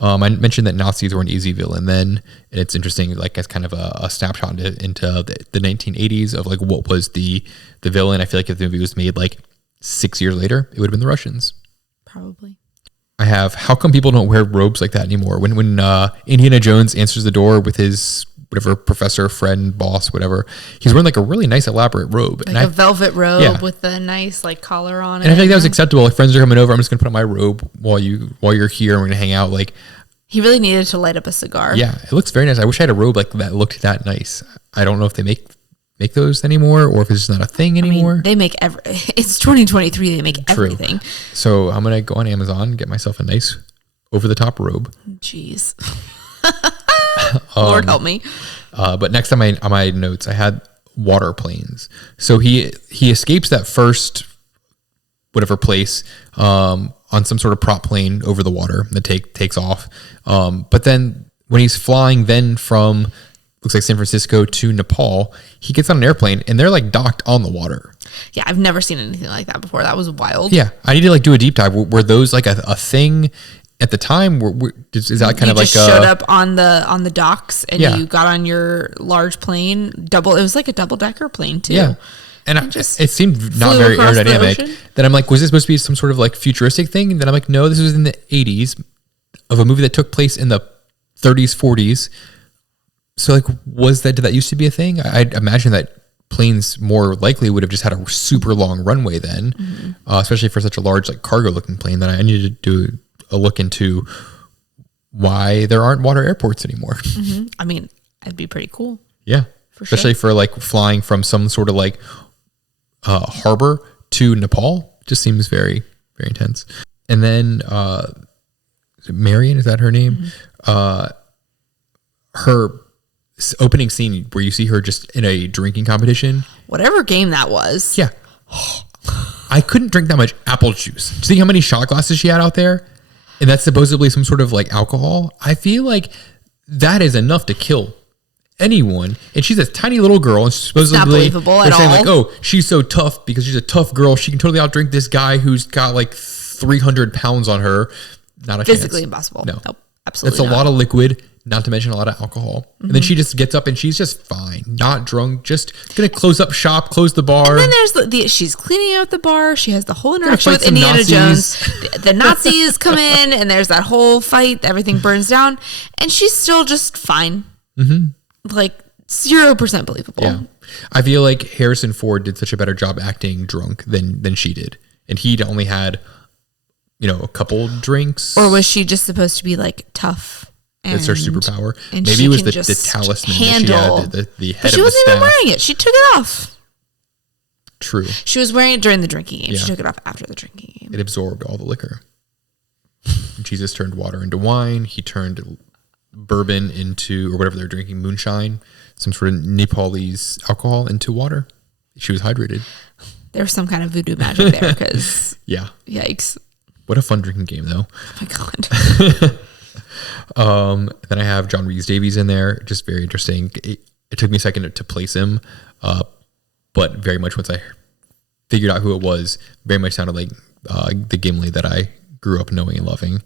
I mentioned that Nazis were an easy villain then, and it's interesting, like as kind of a snapshot into the 1980s of like what was the villain. I feel like if the movie was made like 6 years later, it would have been the Russians. Probably. I have, how come people don't wear robes like that anymore? When Indiana Jones answers the door with his whatever professor, friend, boss, whatever, he's wearing like a really nice elaborate robe. Like a velvet robe with a nice like collar on it. And I think that was acceptable. Like friends are coming over, I'm just gonna put on my robe while you're here and we're gonna hang out. Like he really needed to light up a cigar. Yeah, it looks very nice. I wish I had a robe like that looked that nice. I don't know if they make those anymore or if it's just not a thing anymore. I mean, they make it's 2023, they make everything. So I'm gonna go on Amazon and get myself a nice over the top robe. Jeez. Lord help me. But next on my notes, I had water planes. So he escapes that first whatever place on some sort of prop plane over the water that takes off. But then when he's flying then from looks like San Francisco to Nepal, he gets on an airplane and they're like docked on the water. Yeah, I've never seen anything like that before. That was wild. Yeah, I need to like do a deep dive. Were those like a thing at the time? Is that kind of like showed up on the docks and you got on your large plane? It was like a double decker plane too. Yeah. And it seemed not very aerodynamic. Then I'm like, was this supposed to be some sort of like futuristic thing? And then I'm like, no, this was in the 80s of a movie that took place in the 30s, 40s. So like, did that used to be a thing? I'd imagine that planes more likely would have just had a super long runway then, especially for such a large like cargo looking plane. That I needed to do a look into why there aren't water airports anymore. I mean, it'd be pretty cool. Yeah. Especially for like flying from some sort of like harbor to Nepal. Just seems very, very intense. And then Marion, is that her name? Her opening scene where you see her just in a drinking competition. Whatever game that was. Yeah. I couldn't drink that much apple juice. Do you think how many shot glasses she had out there? And that's supposedly some sort of like alcohol. I feel like that is enough to kill anyone. And she's a tiny little girl, and supposedly it's not believable at all. Saying like, oh, she's so tough because she's a tough girl. She can totally outdrink this guy who's got like 300 pounds on her. Not a physically chance. Impossible. No, nope, absolutely. That's a lot of liquid. Not to mention a lot of alcohol. And then she just gets up and she's just fine, not drunk, just gonna close up shop, close the bar. And then there's she's cleaning out the bar. She has the whole interaction with Indiana Jones. The Nazis come in and there's that whole fight. Everything burns down and she's still just fine. Like 0% believable. Yeah. I feel like Harrison Ford did such a better job acting drunk than she did. and he'd only had, a couple drinks. Or was she just supposed to be like tough? That's her superpower. And maybe it was the talisman that she had, the head of the staff. She wasn't even wearing it. She took it off. True. She was wearing it during the drinking game. Yeah. She took it off after the drinking game. It absorbed all the liquor. Jesus turned water into wine. He turned bourbon into, or whatever they're drinking, moonshine, some sort of Nepalese alcohol, into water. She was hydrated. There was some kind of voodoo magic there because yeah. Yikes. What a fun drinking game though. Oh my God. Then I have John Rhys-Davies in there. Just very interesting. It took me a second to place him. But very much once I figured out who it was, very much sounded like the Gimli that I grew up knowing and loving.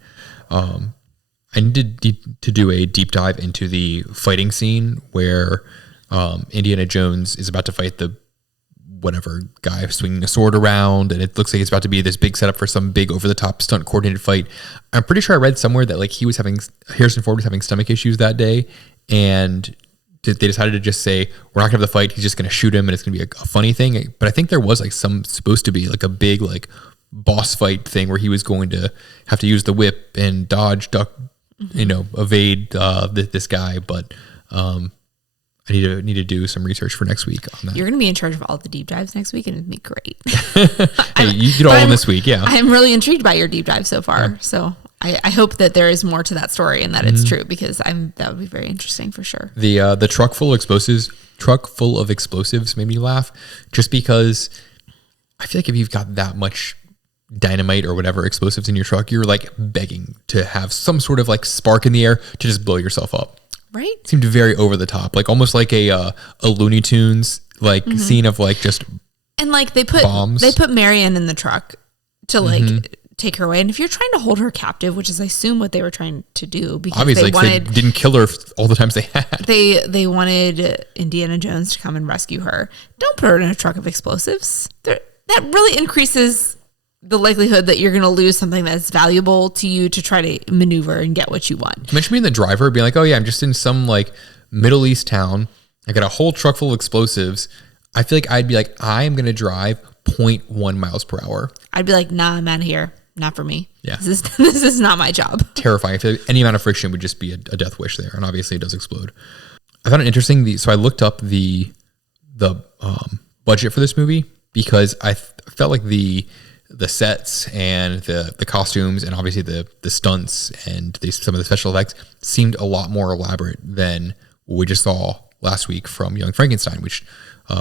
I needed to do a deep dive into the fighting scene where Indiana Jones is about to fight the whatever guy swinging a sword around, and it looks like it's about to be this big setup for some big over-the-top stunt coordinated fight. I'm pretty sure I read somewhere that like Harrison Ford was having stomach issues that day, and they decided to just say, we're not gonna have the fight, he's just gonna shoot him and it's gonna be a funny thing. But I think there was like supposed to be like a big like boss fight thing where he was going to have to use the whip and dodge, duck, evade this guy. But I need to do some research for next week on that. You're going to be in charge of all the deep dives next week, and it'd be great. Hey, you did all in this week, yeah. I'm really intrigued by your deep dive so far. Yeah. So I hope that there is more to that story and that it's true, because that would be very interesting for sure. The truck full of explosives made me laugh, just because I feel like if you've got that much dynamite or whatever explosives in your truck, you're like begging to have some sort of like spark in the air to just blow yourself up. Right. Seemed very over the top, like almost like a Looney Tunes like scene of like just and like they put bombs. They put Marion in the truck to like take her away, and if you're trying to hold her captive, which is I assume what they were trying to do, because obviously they didn't kill her all the times they had. They wanted Indiana Jones to come and rescue her. Don't put her in a truck of explosives. That really increases the likelihood that you're going to lose something that's valuable to you to try to maneuver and get what you want. Imagine being the driver, being like, oh yeah, I'm just in some like Middle East town. I got a whole truck full of explosives. I feel like I'd be like, I'm going to drive 0.1 miles per hour. I'd be like, nah, I'm out of here. Not for me. Yeah. This is not my job. Terrifying. I feel like any amount of friction would just be a death wish there. And obviously it does explode. I found it interesting. So I looked up the budget for this movie, because I felt like the sets and the costumes and obviously the stunts and some of the special effects seemed a lot more elaborate than what we just saw last week from Young Frankenstein, which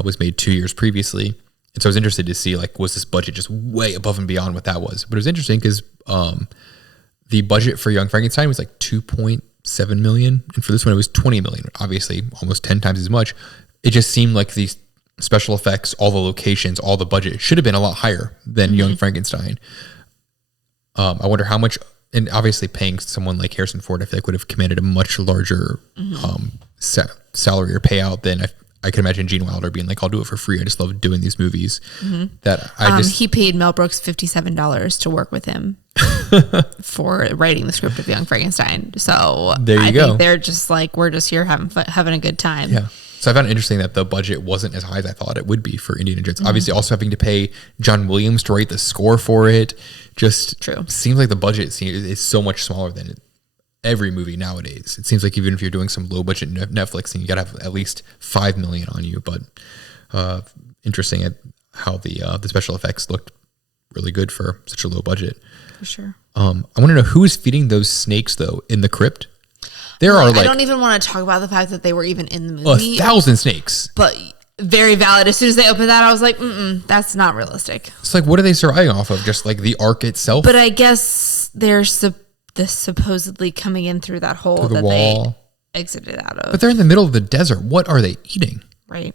was made 2 years previously. And so I was interested to see, like, was this budget just way above and beyond what that was? But it was interesting because the budget for Young Frankenstein was like $2.7 million. And for this one, it was $20 million, obviously almost 10 times as much. It just seemed like these special effects, all the locations, all the budget should have been a lot higher than Young Frankenstein. I wonder how much, and obviously paying someone like Harrison Ford, I feel like would have commanded a much larger salary or payout than I could imagine Gene Wilder being like, I'll do it for free. I just love doing these movies. He paid Mel Brooks $57 to work with him for writing the script of Young Frankenstein. So there you go. Think they're just like, we're just here having a good time. Yeah. So I found it interesting that the budget wasn't as high as I thought it would be for Indiana Jones. Obviously, also having to pay John Williams to write the score for it just seems like the budget is so much smaller than every movie nowadays. It seems like even if you're doing some low budget Netflix thing, you got to have at least $5 million on you. But interesting at how the special effects looked really good for such a low budget. For sure. I want to know who is feeding those snakes though in the crypt. There are I don't even want to talk about the fact that they were even in the movie. 1,000 snakes. But very valid. As soon as they opened that, I was like, that's not realistic. It's like, what are they surviving off of? Just like the Ark itself? But I guess they're supposedly coming in through that hole that wall they exited out of. But they're in the middle of the desert. What are they eating? Right.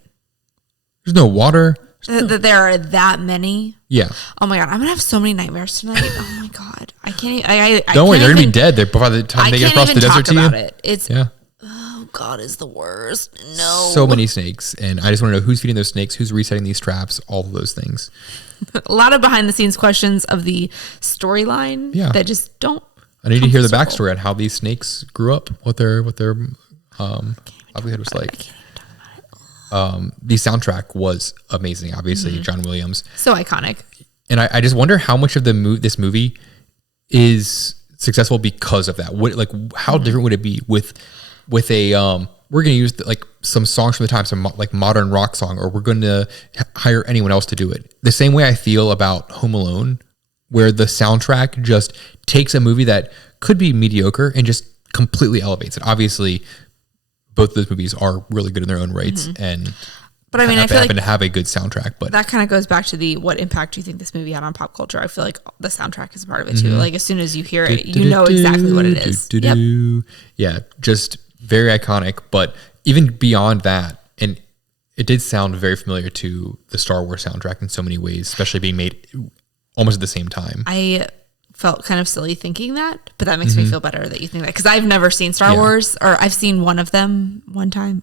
There's no water. That there are that many. Yeah. Oh my God. I'm going to have so many nightmares tonight. Oh my God. I can't Don't worry. They're going to be dead there by the time they get across the desert to you. It's, oh God, is the worst. No. So many snakes. And I just want to know who's feeding those snakes, who's resetting these traps, all of those things. A lot of behind the scenes questions of the storyline that just don't. I need to hear the backstory on how these snakes grew up, what their livelihood was like. The soundtrack was amazing. Obviously, John Williams. So iconic. And I just wonder how much of this movie is successful because of that. What, like, how different would it be with a we're going to use like some songs from the time, some like modern rock song, or we're going to hire anyone else to do it. The same way I feel about Home Alone, where the soundtrack just takes a movie that could be mediocre and just completely elevates it. Obviously, both of those movies are really good in their own rights, and but I mean, I feel happen to have a good soundtrack. But that kind of goes back to what impact do you think this movie had on pop culture? I feel like the soundtrack is a part of it too. Like as soon as you hear it, you know exactly what it is. Yep. Yeah, just very iconic. But even beyond that, and it did sound very familiar to the Star Wars soundtrack in so many ways, especially being made almost at the same time. I felt kind of silly thinking that, but that makes me feel better that you think that, because I've never seen Star Wars, or I've seen one of them one time.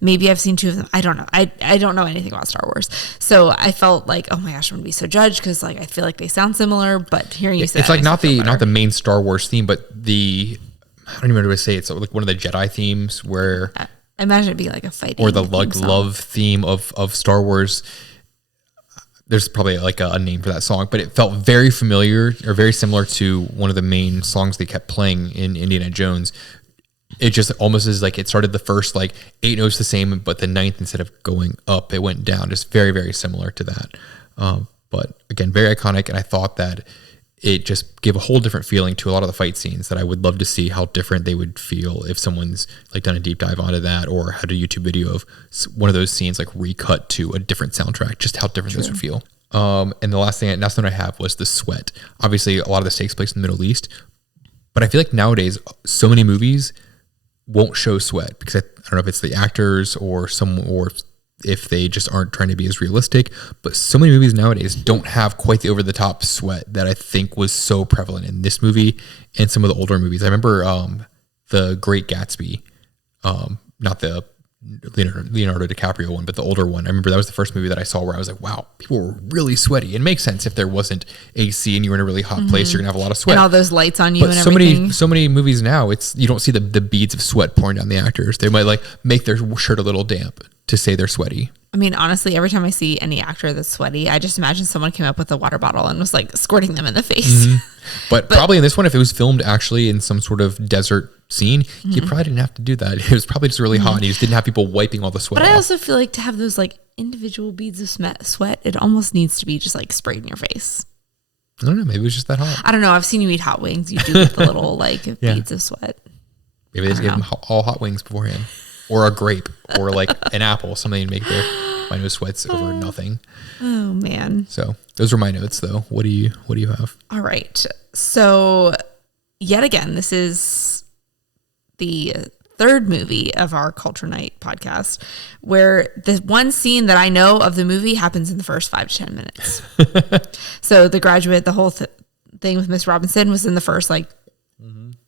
Maybe I've seen two of them. I don't know. I don't know anything about Star Wars, so I felt like, oh my gosh, I'm gonna be so judged because like I feel like they sound similar. But hearing you say it's like not the main Star Wars theme, but I don't even know what to say. It's like one of the Jedi themes where I imagine it being like a fighting or the like love theme of Star Wars. There's probably like a name for that song, but it felt very familiar or very similar to one of the main songs they kept playing in Indiana Jones. It just almost is like it started the first like 8 notes the same, but the ninth, instead of going up, it went down. Just very, very similar to that. But again, very iconic. And I thought that it just gave a whole different feeling to a lot of the fight scenes that I would love to see how different they would feel if someone's like done a deep dive onto that, or had a YouTube video of one of those scenes like recut to a different soundtrack, just how different this would feel. And the last thing I have was the sweat. Obviously a lot of this takes place in the Middle East, but I feel like nowadays so many movies won't show sweat because I don't know if it's the actors or if they just aren't trying to be as realistic, but so many movies nowadays don't have quite the over the top sweat that I think was so prevalent in this movie and some of the older movies. I remember The Great Gatsby, not the Leonardo DiCaprio one, but the older one. I remember that was the first movie that I saw where I was like, wow, people were really sweaty. It makes sense if there wasn't AC and you were in a really hot place, you're gonna have a lot of sweat. And all those lights on you, but and everything. So many movies now, you don't see the beads of sweat pouring down the actors. They might like make their shirt a little damp to say they're sweaty. I mean, honestly, every time I see any actor that's sweaty, I just imagine someone came up with a water bottle and was like squirting them in the face. But probably in this one, if it was filmed actually in some sort of desert scene, you probably didn't have to do that. It was probably just really hot and you just didn't have people wiping all the sweat off. I also feel like to have those like individual beads of sweat, it almost needs to be just like sprayed in your face. I don't know. Maybe it was just that hot. I don't know. I've seen you eat hot wings. You do get the little like beads of sweat. Maybe they just gave them all hot wings beforehand. Or a grape, or like an apple, something to make their nose sweats over nothing. Oh man! So those were my notes, though. What do you have? All right. So yet again, this is the third movie of our Culture Night podcast, where the one scene that I know of the movie happens in the first 5 to 10 minutes. So The Graduate, the whole thing with Miss Robinson was in the first like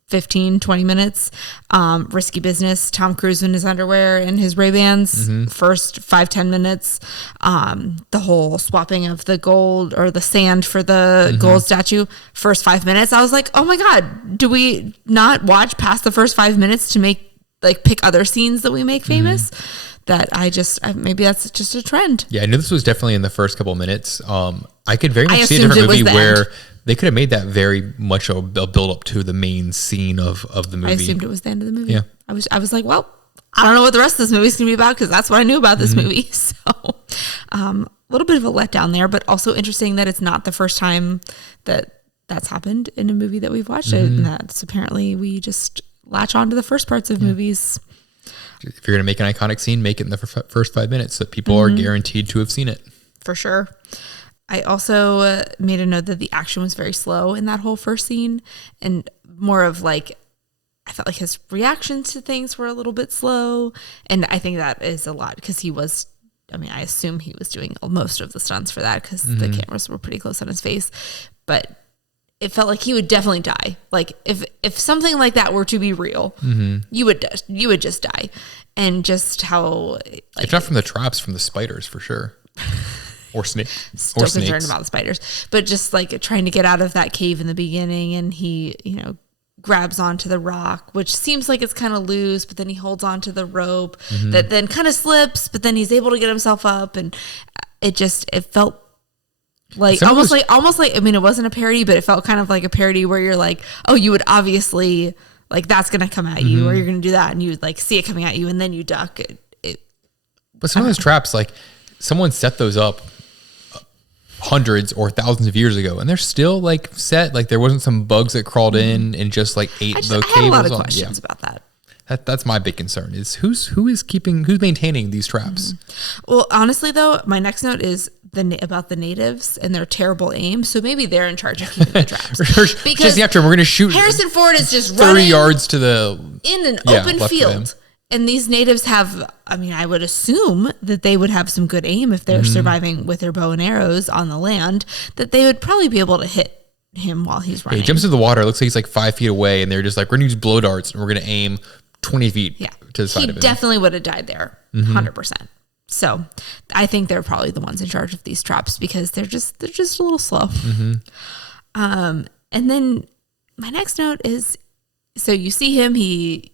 15, 20 minutes. Risky Business, Tom Cruise in his underwear and his Ray-Bans, first 5-10 minutes. The whole swapping of the gold or the sand for the gold statue, first 5 minutes. I was like, oh my God, do we not watch past the first 5 minutes to pick other scenes that we make famous? That maybe that's just a trend. Yeah, I knew this was definitely in the first couple of minutes. I could very much see a different movie where they could have made that very much a build up to the main scene of the movie. I assumed it was the end of the movie. Yeah. I was like, well, I don't know what the rest of this movie is going to be about because that's what I knew about this movie. So a little bit of a letdown there, but also interesting that it's not the first time that's happened in a movie that we've watched it. And that's apparently we just latch on to the first parts of movies. If you're going to make an iconic scene, make it in the first 5 minutes so that people are guaranteed to have seen it. For sure. I also made a note that the action was very slow in that whole first scene, and more of like, I felt like his reactions to things were a little bit slow. And I think that is a lot because I assume he was doing most of the stunts for that because the cameras were pretty close on his face, but it felt like he would definitely die. Like if something like that were to be real, you would just die. And just how, if not from the traps, from the spiders for sure. Or snakes. Still concerned about the spiders, but just like trying to get out of that cave in the beginning, and he, grabs onto the rock, which seems like it's kind of loose, but then he holds onto the rope that then kind of slips, but then he's able to get himself up, and it felt Like almost like I mean, it wasn't a parody, but it felt kind of like a parody where you're like, oh, you would obviously like that's gonna come at you, or you're gonna do that, and you would like see it coming at you, and then you duck. But some of those traps, like someone set those up hundreds or thousands of years ago, and they're still like set. Like there wasn't some bugs that crawled in and just like ate the cables. I had a lot of questions about that. That's my big concern is who's maintaining these traps. Well, honestly though, my next note is about the natives and their terrible aim. So maybe they're in charge of keeping the traps. Because after we're going to shoot Harrison Ford is just 30 yards to the in an open field. And these natives have, I mean, I would assume that they would have some good aim if they're surviving with their bow and arrows on the land, that they would probably be able to hit him while he's running. He jumps into the water. It looks like he's like 5 feet away, and they're just like, we're going to use blow darts, and we're going to aim 20 feet to the side of him. He definitely would have died there, 100%. So I think they're probably the ones in charge of these traps because they're just a little slow. And then my next note is, so you see him, he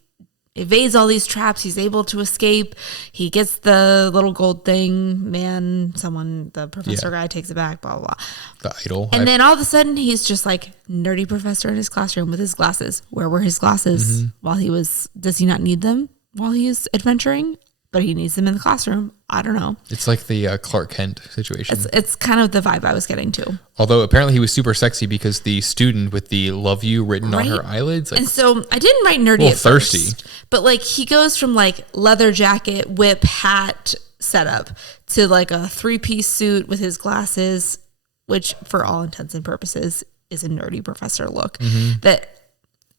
evades all these traps. He's able to escape. He gets the little gold thing. The professor guy takes it back, blah, blah, blah. The idol. And then all of a sudden he's just like nerdy professor in his classroom with his glasses. Where were his glasses does he not need them while he's adventuring? But he needs them in the classroom. I don't know. It's like the Clark Kent situation. It's kind of the vibe I was getting to. Although apparently he was super sexy because the student with the "love you" written on her eyelids. Like, and so I didn't write nerdy at thirsty. First, but like he goes from like leather jacket, whip, hat setup to like a 3-piece suit with his glasses, which for all intents and purposes is a nerdy professor look. That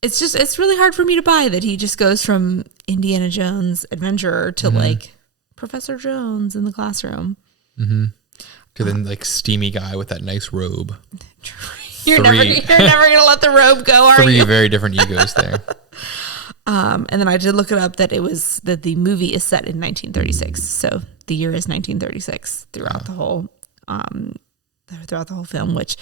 it's really hard for me to buy that he just goes from Indiana Jones adventurer to like Professor Jones in the classroom. To then like steamy guy with that nice robe. You're never gonna let the robe go, are you? 3 very different egos there. And then I did look it up that the movie is set in 1936, so the year is 1936 throughout the whole film, which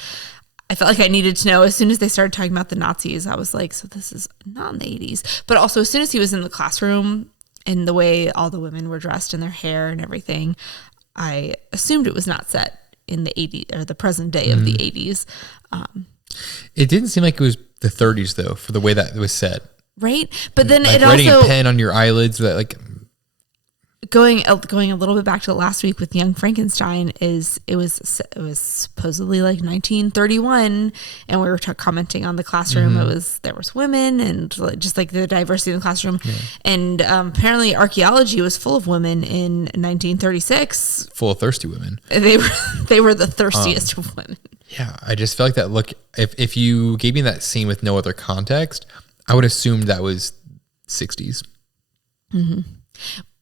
I felt like I needed to know. As soon as they started talking about the Nazis, I was like, so this is not in the 80s. But also as soon as he was in the classroom and the way all the women were dressed and their hair and everything, I assumed it was not set in the 80s or the present day of the 80s. It didn't seem like it was the 30s though, for the way that it was set. Right? But then like it writing also... a pen on your eyelids that like... Going a little bit back to last week with Young Frankenstein, it was supposedly like 1931, and we were commenting on the classroom. There was women and just like the diversity in the classroom, and apparently archaeology was full of women in 1936. Full of thirsty women. They were the thirstiest of women. Yeah, I just felt like that. Look, if you gave me that scene with no other context, I would assume that was 60s.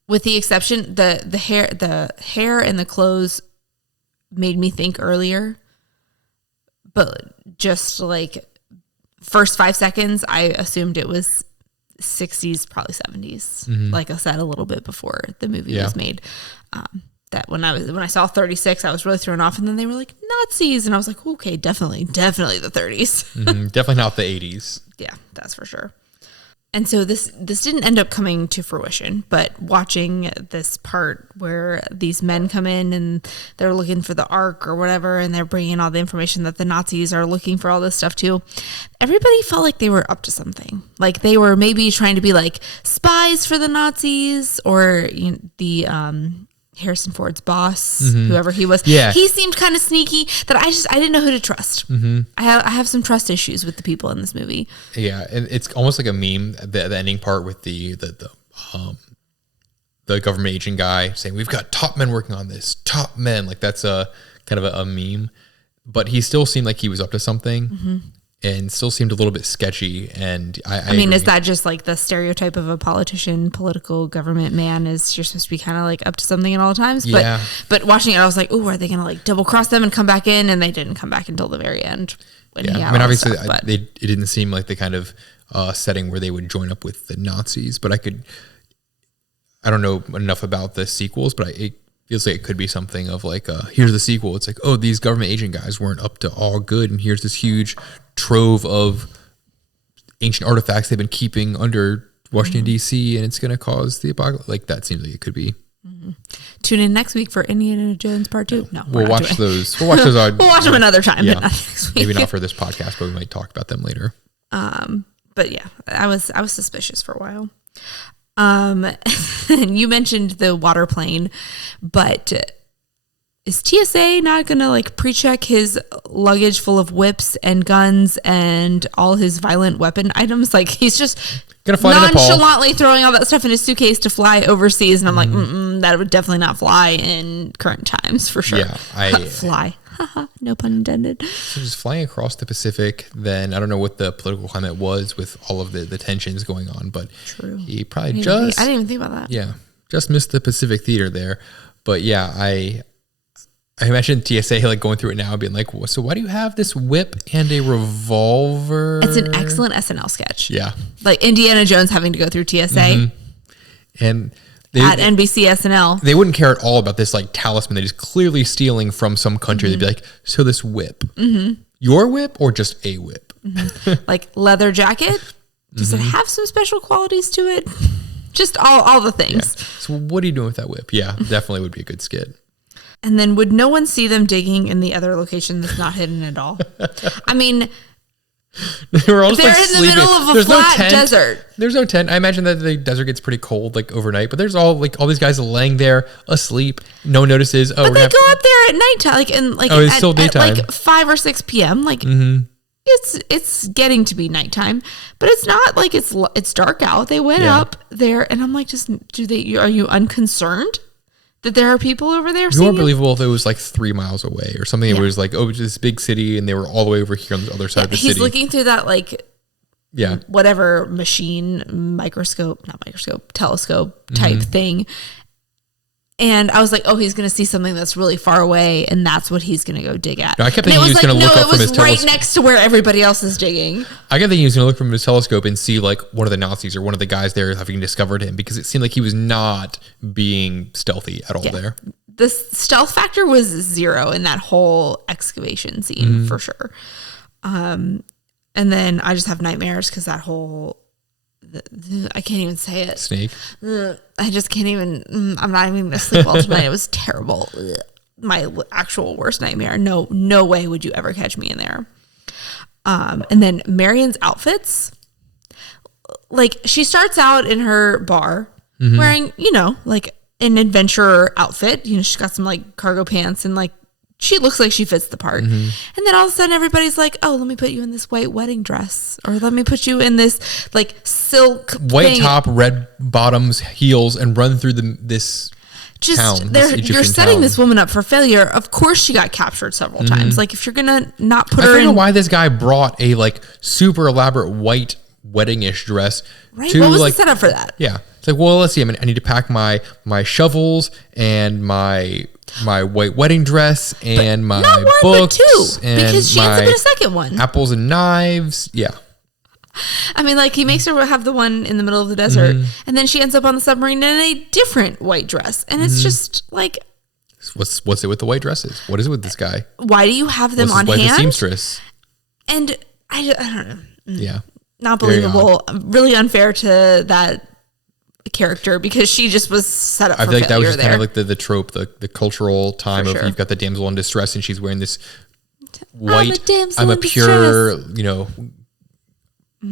With the exception, the hair and the clothes made me think earlier, but just like first 5 seconds, I assumed it was 60s, probably 70s. Like I said, a little bit before the movie was made. That when I saw 36, I was really thrown off, and then they were like Nazis, and I was like, okay, definitely the 30s. Definitely not the 80s. Yeah, that's for sure. And so this didn't end up coming to fruition, but watching this part where these men come in and they're looking for the Ark or whatever, and they're bringing all the information that the Nazis are looking for all this stuff too, everybody felt like they were up to something. Like they were maybe trying to be like spies for the Nazis, or the Harrison Ford's boss, whoever he was. Yeah. He seemed kind of sneaky that I didn't know who to trust. I have some trust issues with the people in this movie. Yeah. And it's almost like a meme, the ending part with the government agent guy saying, we've got top men working on this, top men. Like that's a kind of a meme, but he still seemed like he was up to something. And still seemed a little bit sketchy. And I mean, agree. Is that just like the stereotype of a politician, political government man, is you're supposed to be kind of like up to something at all times? Yeah. But watching it, I was like, oh, are they going to like double cross them and come back in? And they didn't come back until the very end. Yeah. I mean, obviously it didn't seem like the kind of setting where they would join up with the Nazis, but I don't know enough about the sequels, but it feels like it could be something of like, here's the sequel. It's like, oh, these government agent guys weren't up to all good, and here's this huge trove of ancient artifacts they've been keeping under Washington, D.C., and it's going to cause the apocalypse. Like, that seems like it could be Tune in next week for Indiana Jones Part 2. No, we'll watch those. We'll watch those. We'll watch them another time. Yeah. But not next week. Maybe not for this podcast, but we might talk about them later. But yeah, I was suspicious for a while. You mentioned the water plane, but is TSA not going to like pre-check his luggage full of whips and guns and all his violent weapon items? Like he's just gonna fly nonchalantly throwing all that stuff in his suitcase to fly overseas. And I'm like, that would definitely not fly in current times for sure. Yeah, fly. No pun intended. So just flying across the Pacific, then I don't know what the political climate was with all of the tensions going on, but True. He probably I didn't even think about that. Yeah, just missed the Pacific theater there. But yeah, I imagine TSA like going through it now and being like, so why do you have this whip and a revolver? It's an excellent SNL sketch. Yeah. Like Indiana Jones having to go through TSA. And at NBC SNL. They wouldn't care at all about this like talisman that he's clearly stealing from some country. They'd be like, so this whip, your whip or just a whip? Like leather jacket? Does it have some special qualities to it? Just all the things. Yeah. So what are you doing with that whip? Yeah, definitely would be a good skit. And then would no one see them digging in the other location that's not hidden at all? I mean, they're all just they're like in sleeping. the middle of a There's flat no tent. desert. There's no tent. I imagine that the desert gets pretty cold like overnight, but there's all these guys laying there asleep. No one notices. But they go up there at nighttime, it's still daytime. at like 5 or 6 p.m. Like it's getting to be nighttime, but it's not like it's dark out. They went up there, and I'm like, are you unconcerned that there are people over there? It's more believable if it was like 3 miles away or something. Yeah. It was like, it's this big city and they were all the way over here on the other side of the city. He's looking through that like whatever telescope type thing. And I was like, he's going to see something that's really far away, and that's what he's going to go dig at. No, I kept thinking he was going to look up from his telescope. It was right next to where everybody else is digging. I kept thinking he was going to look from his telescope and see like one of the Nazis or one of the guys there having discovered him, because it seemed like he was not being stealthy at all there. The stealth factor was 0 in that whole excavation scene for sure. And then I just have nightmares because that whole... I can't even say it. Snake. I just can't even. I'm not even going to sleep well tonight. It was terrible. My actual worst nightmare. No way would you ever catch me in there. And then Marion's outfits. Like she starts out in her bar wearing, like an adventurer outfit. She's got some like cargo pants and like she looks like she fits the part. And then all of a sudden everybody's like, let me put you in this white wedding dress, or let me put you in this like silk white thing. top, red bottoms, heels, and run through this town. You're setting this woman up for failure. Of course she got captured several times. Like if you're going to not put her in. I don't know why this guy brought a like super elaborate white wedding-ish dress. Right. What was the setup for that? Yeah. It's like, well, let's see. I need to pack my shovels and my white wedding dress and my not one, books, but two, and because she ends up in a second one. Apples and knives. Yeah. I mean, like he makes her have the one in the middle of the desert, and then she ends up on the submarine in a different white dress, and it's just like, what's it with the white dresses? What is it with this guy? Why do you have them on hand? A seamstress. And I don't know. Yeah. Not believable. Really unfair to that character because she just was set up for failure. I feel like that was just kind of like the trope, the cultural time of you've got the damsel in distress and she's wearing this white, I'm a pure,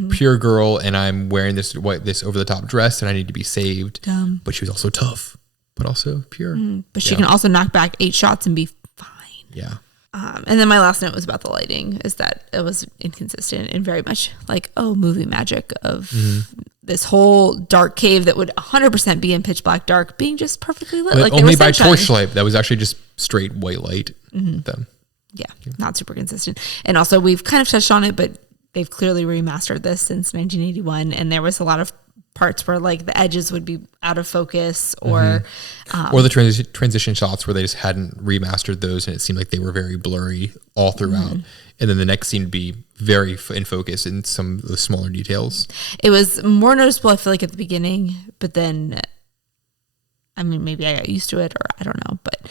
pure girl and I'm wearing this over the top dress and I need to be saved. Dumb. But she was also tough, but also pure. But she can also knock back 8 shots and be fine. Yeah. And then my last note was about the lighting, is that it was inconsistent and very much like, movie magic of this whole dark cave that would 100% be in pitch black dark being just perfectly lit. Like only by torchlight. That was actually just straight white light. Then. Yeah, not super consistent. And also we've kind of touched on it, but they've clearly remastered this since 1981. And there was a lot of parts where like the edges would be out of focus or the transition shots where they just hadn't remastered those and it seemed like they were very blurry all throughout. And then the next scene would be very in focus in some of the smaller details. It was more noticeable, I feel like, at the beginning, but then, I mean, maybe I got used to it or I don't know, but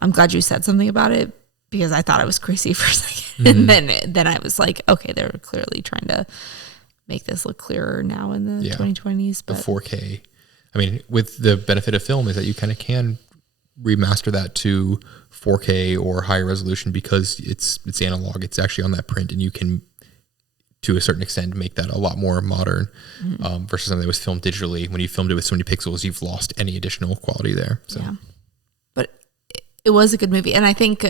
I'm glad you said something about it because I thought I was crazy for a second. And then I was like, okay, they're clearly trying to make this look clearer now in the 2020s. But the 4K. I mean, with the benefit of film is that you kind of can remaster that to 4K or higher resolution because it's analog. It's actually on that print, and you can, to a certain extent, make that a lot more modern versus something that was filmed digitally. When you filmed it with so many pixels, you've lost any additional quality there. So. Yeah. But it was a good movie. And I think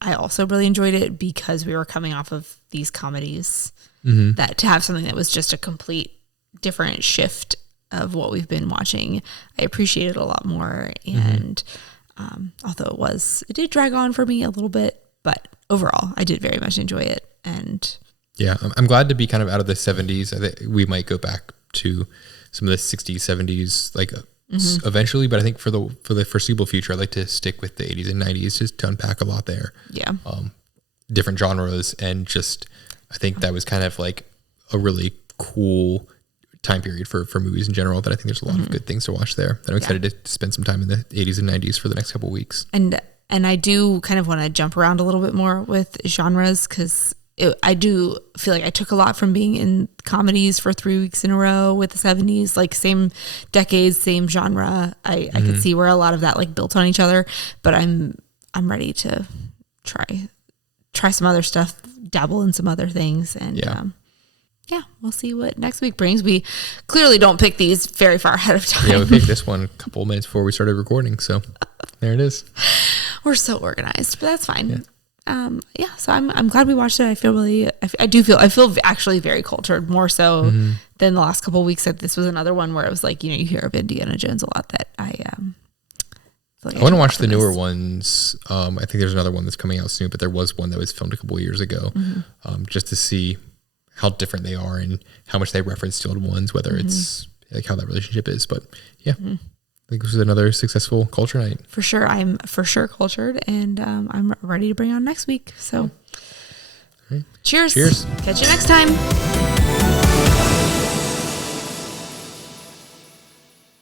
I also really enjoyed it because we were coming off of these comedies, that to have something that was just a complete different shift of what we've been watching, I appreciate it a lot more. And although it did drag on for me a little bit, but overall I did very much enjoy it. And yeah, I'm glad to be kind of out of the 70s. I think we might go back to some of the 60s, 70s, like eventually, but I think for the foreseeable future, I'd like to stick with the 80s and 90s just to unpack a lot there. Yeah. Different genres, and just, I think that was kind of like a really cool time period for movies in general, that I think there's a lot of good things to watch there, that I'm excited to spend some time in the 80s and 90s for the next couple of weeks. And I do kind of want to jump around a little bit more with genres, because I do feel like I took a lot from being in comedies for 3 weeks in a row with the 70s, like same decades, same genre. I could see where a lot of that like built on each other, but I'm ready to try some other stuff, dabble in some other things. And we'll see what next week brings. We clearly don't pick these very far ahead of time. Yeah, we picked this one a couple of minutes before we started recording, so there it is. We're so organized, but that's fine. So I'm glad we watched it. I feel actually very cultured, more so than the last couple of weeks. That this was another one where it was like, you hear of Indiana Jones a lot, that I feel like I want to watch the newer ones. I think there's another one that's coming out soon, but there was one that was filmed a couple of years ago, just to see how different they are and how much they reference the old ones, whether it's like how that relationship is. But yeah. I think this is another successful culture night. For sure. I'm for sure cultured, and I'm ready to bring on next week. So cheers. Cheers. Catch you next time.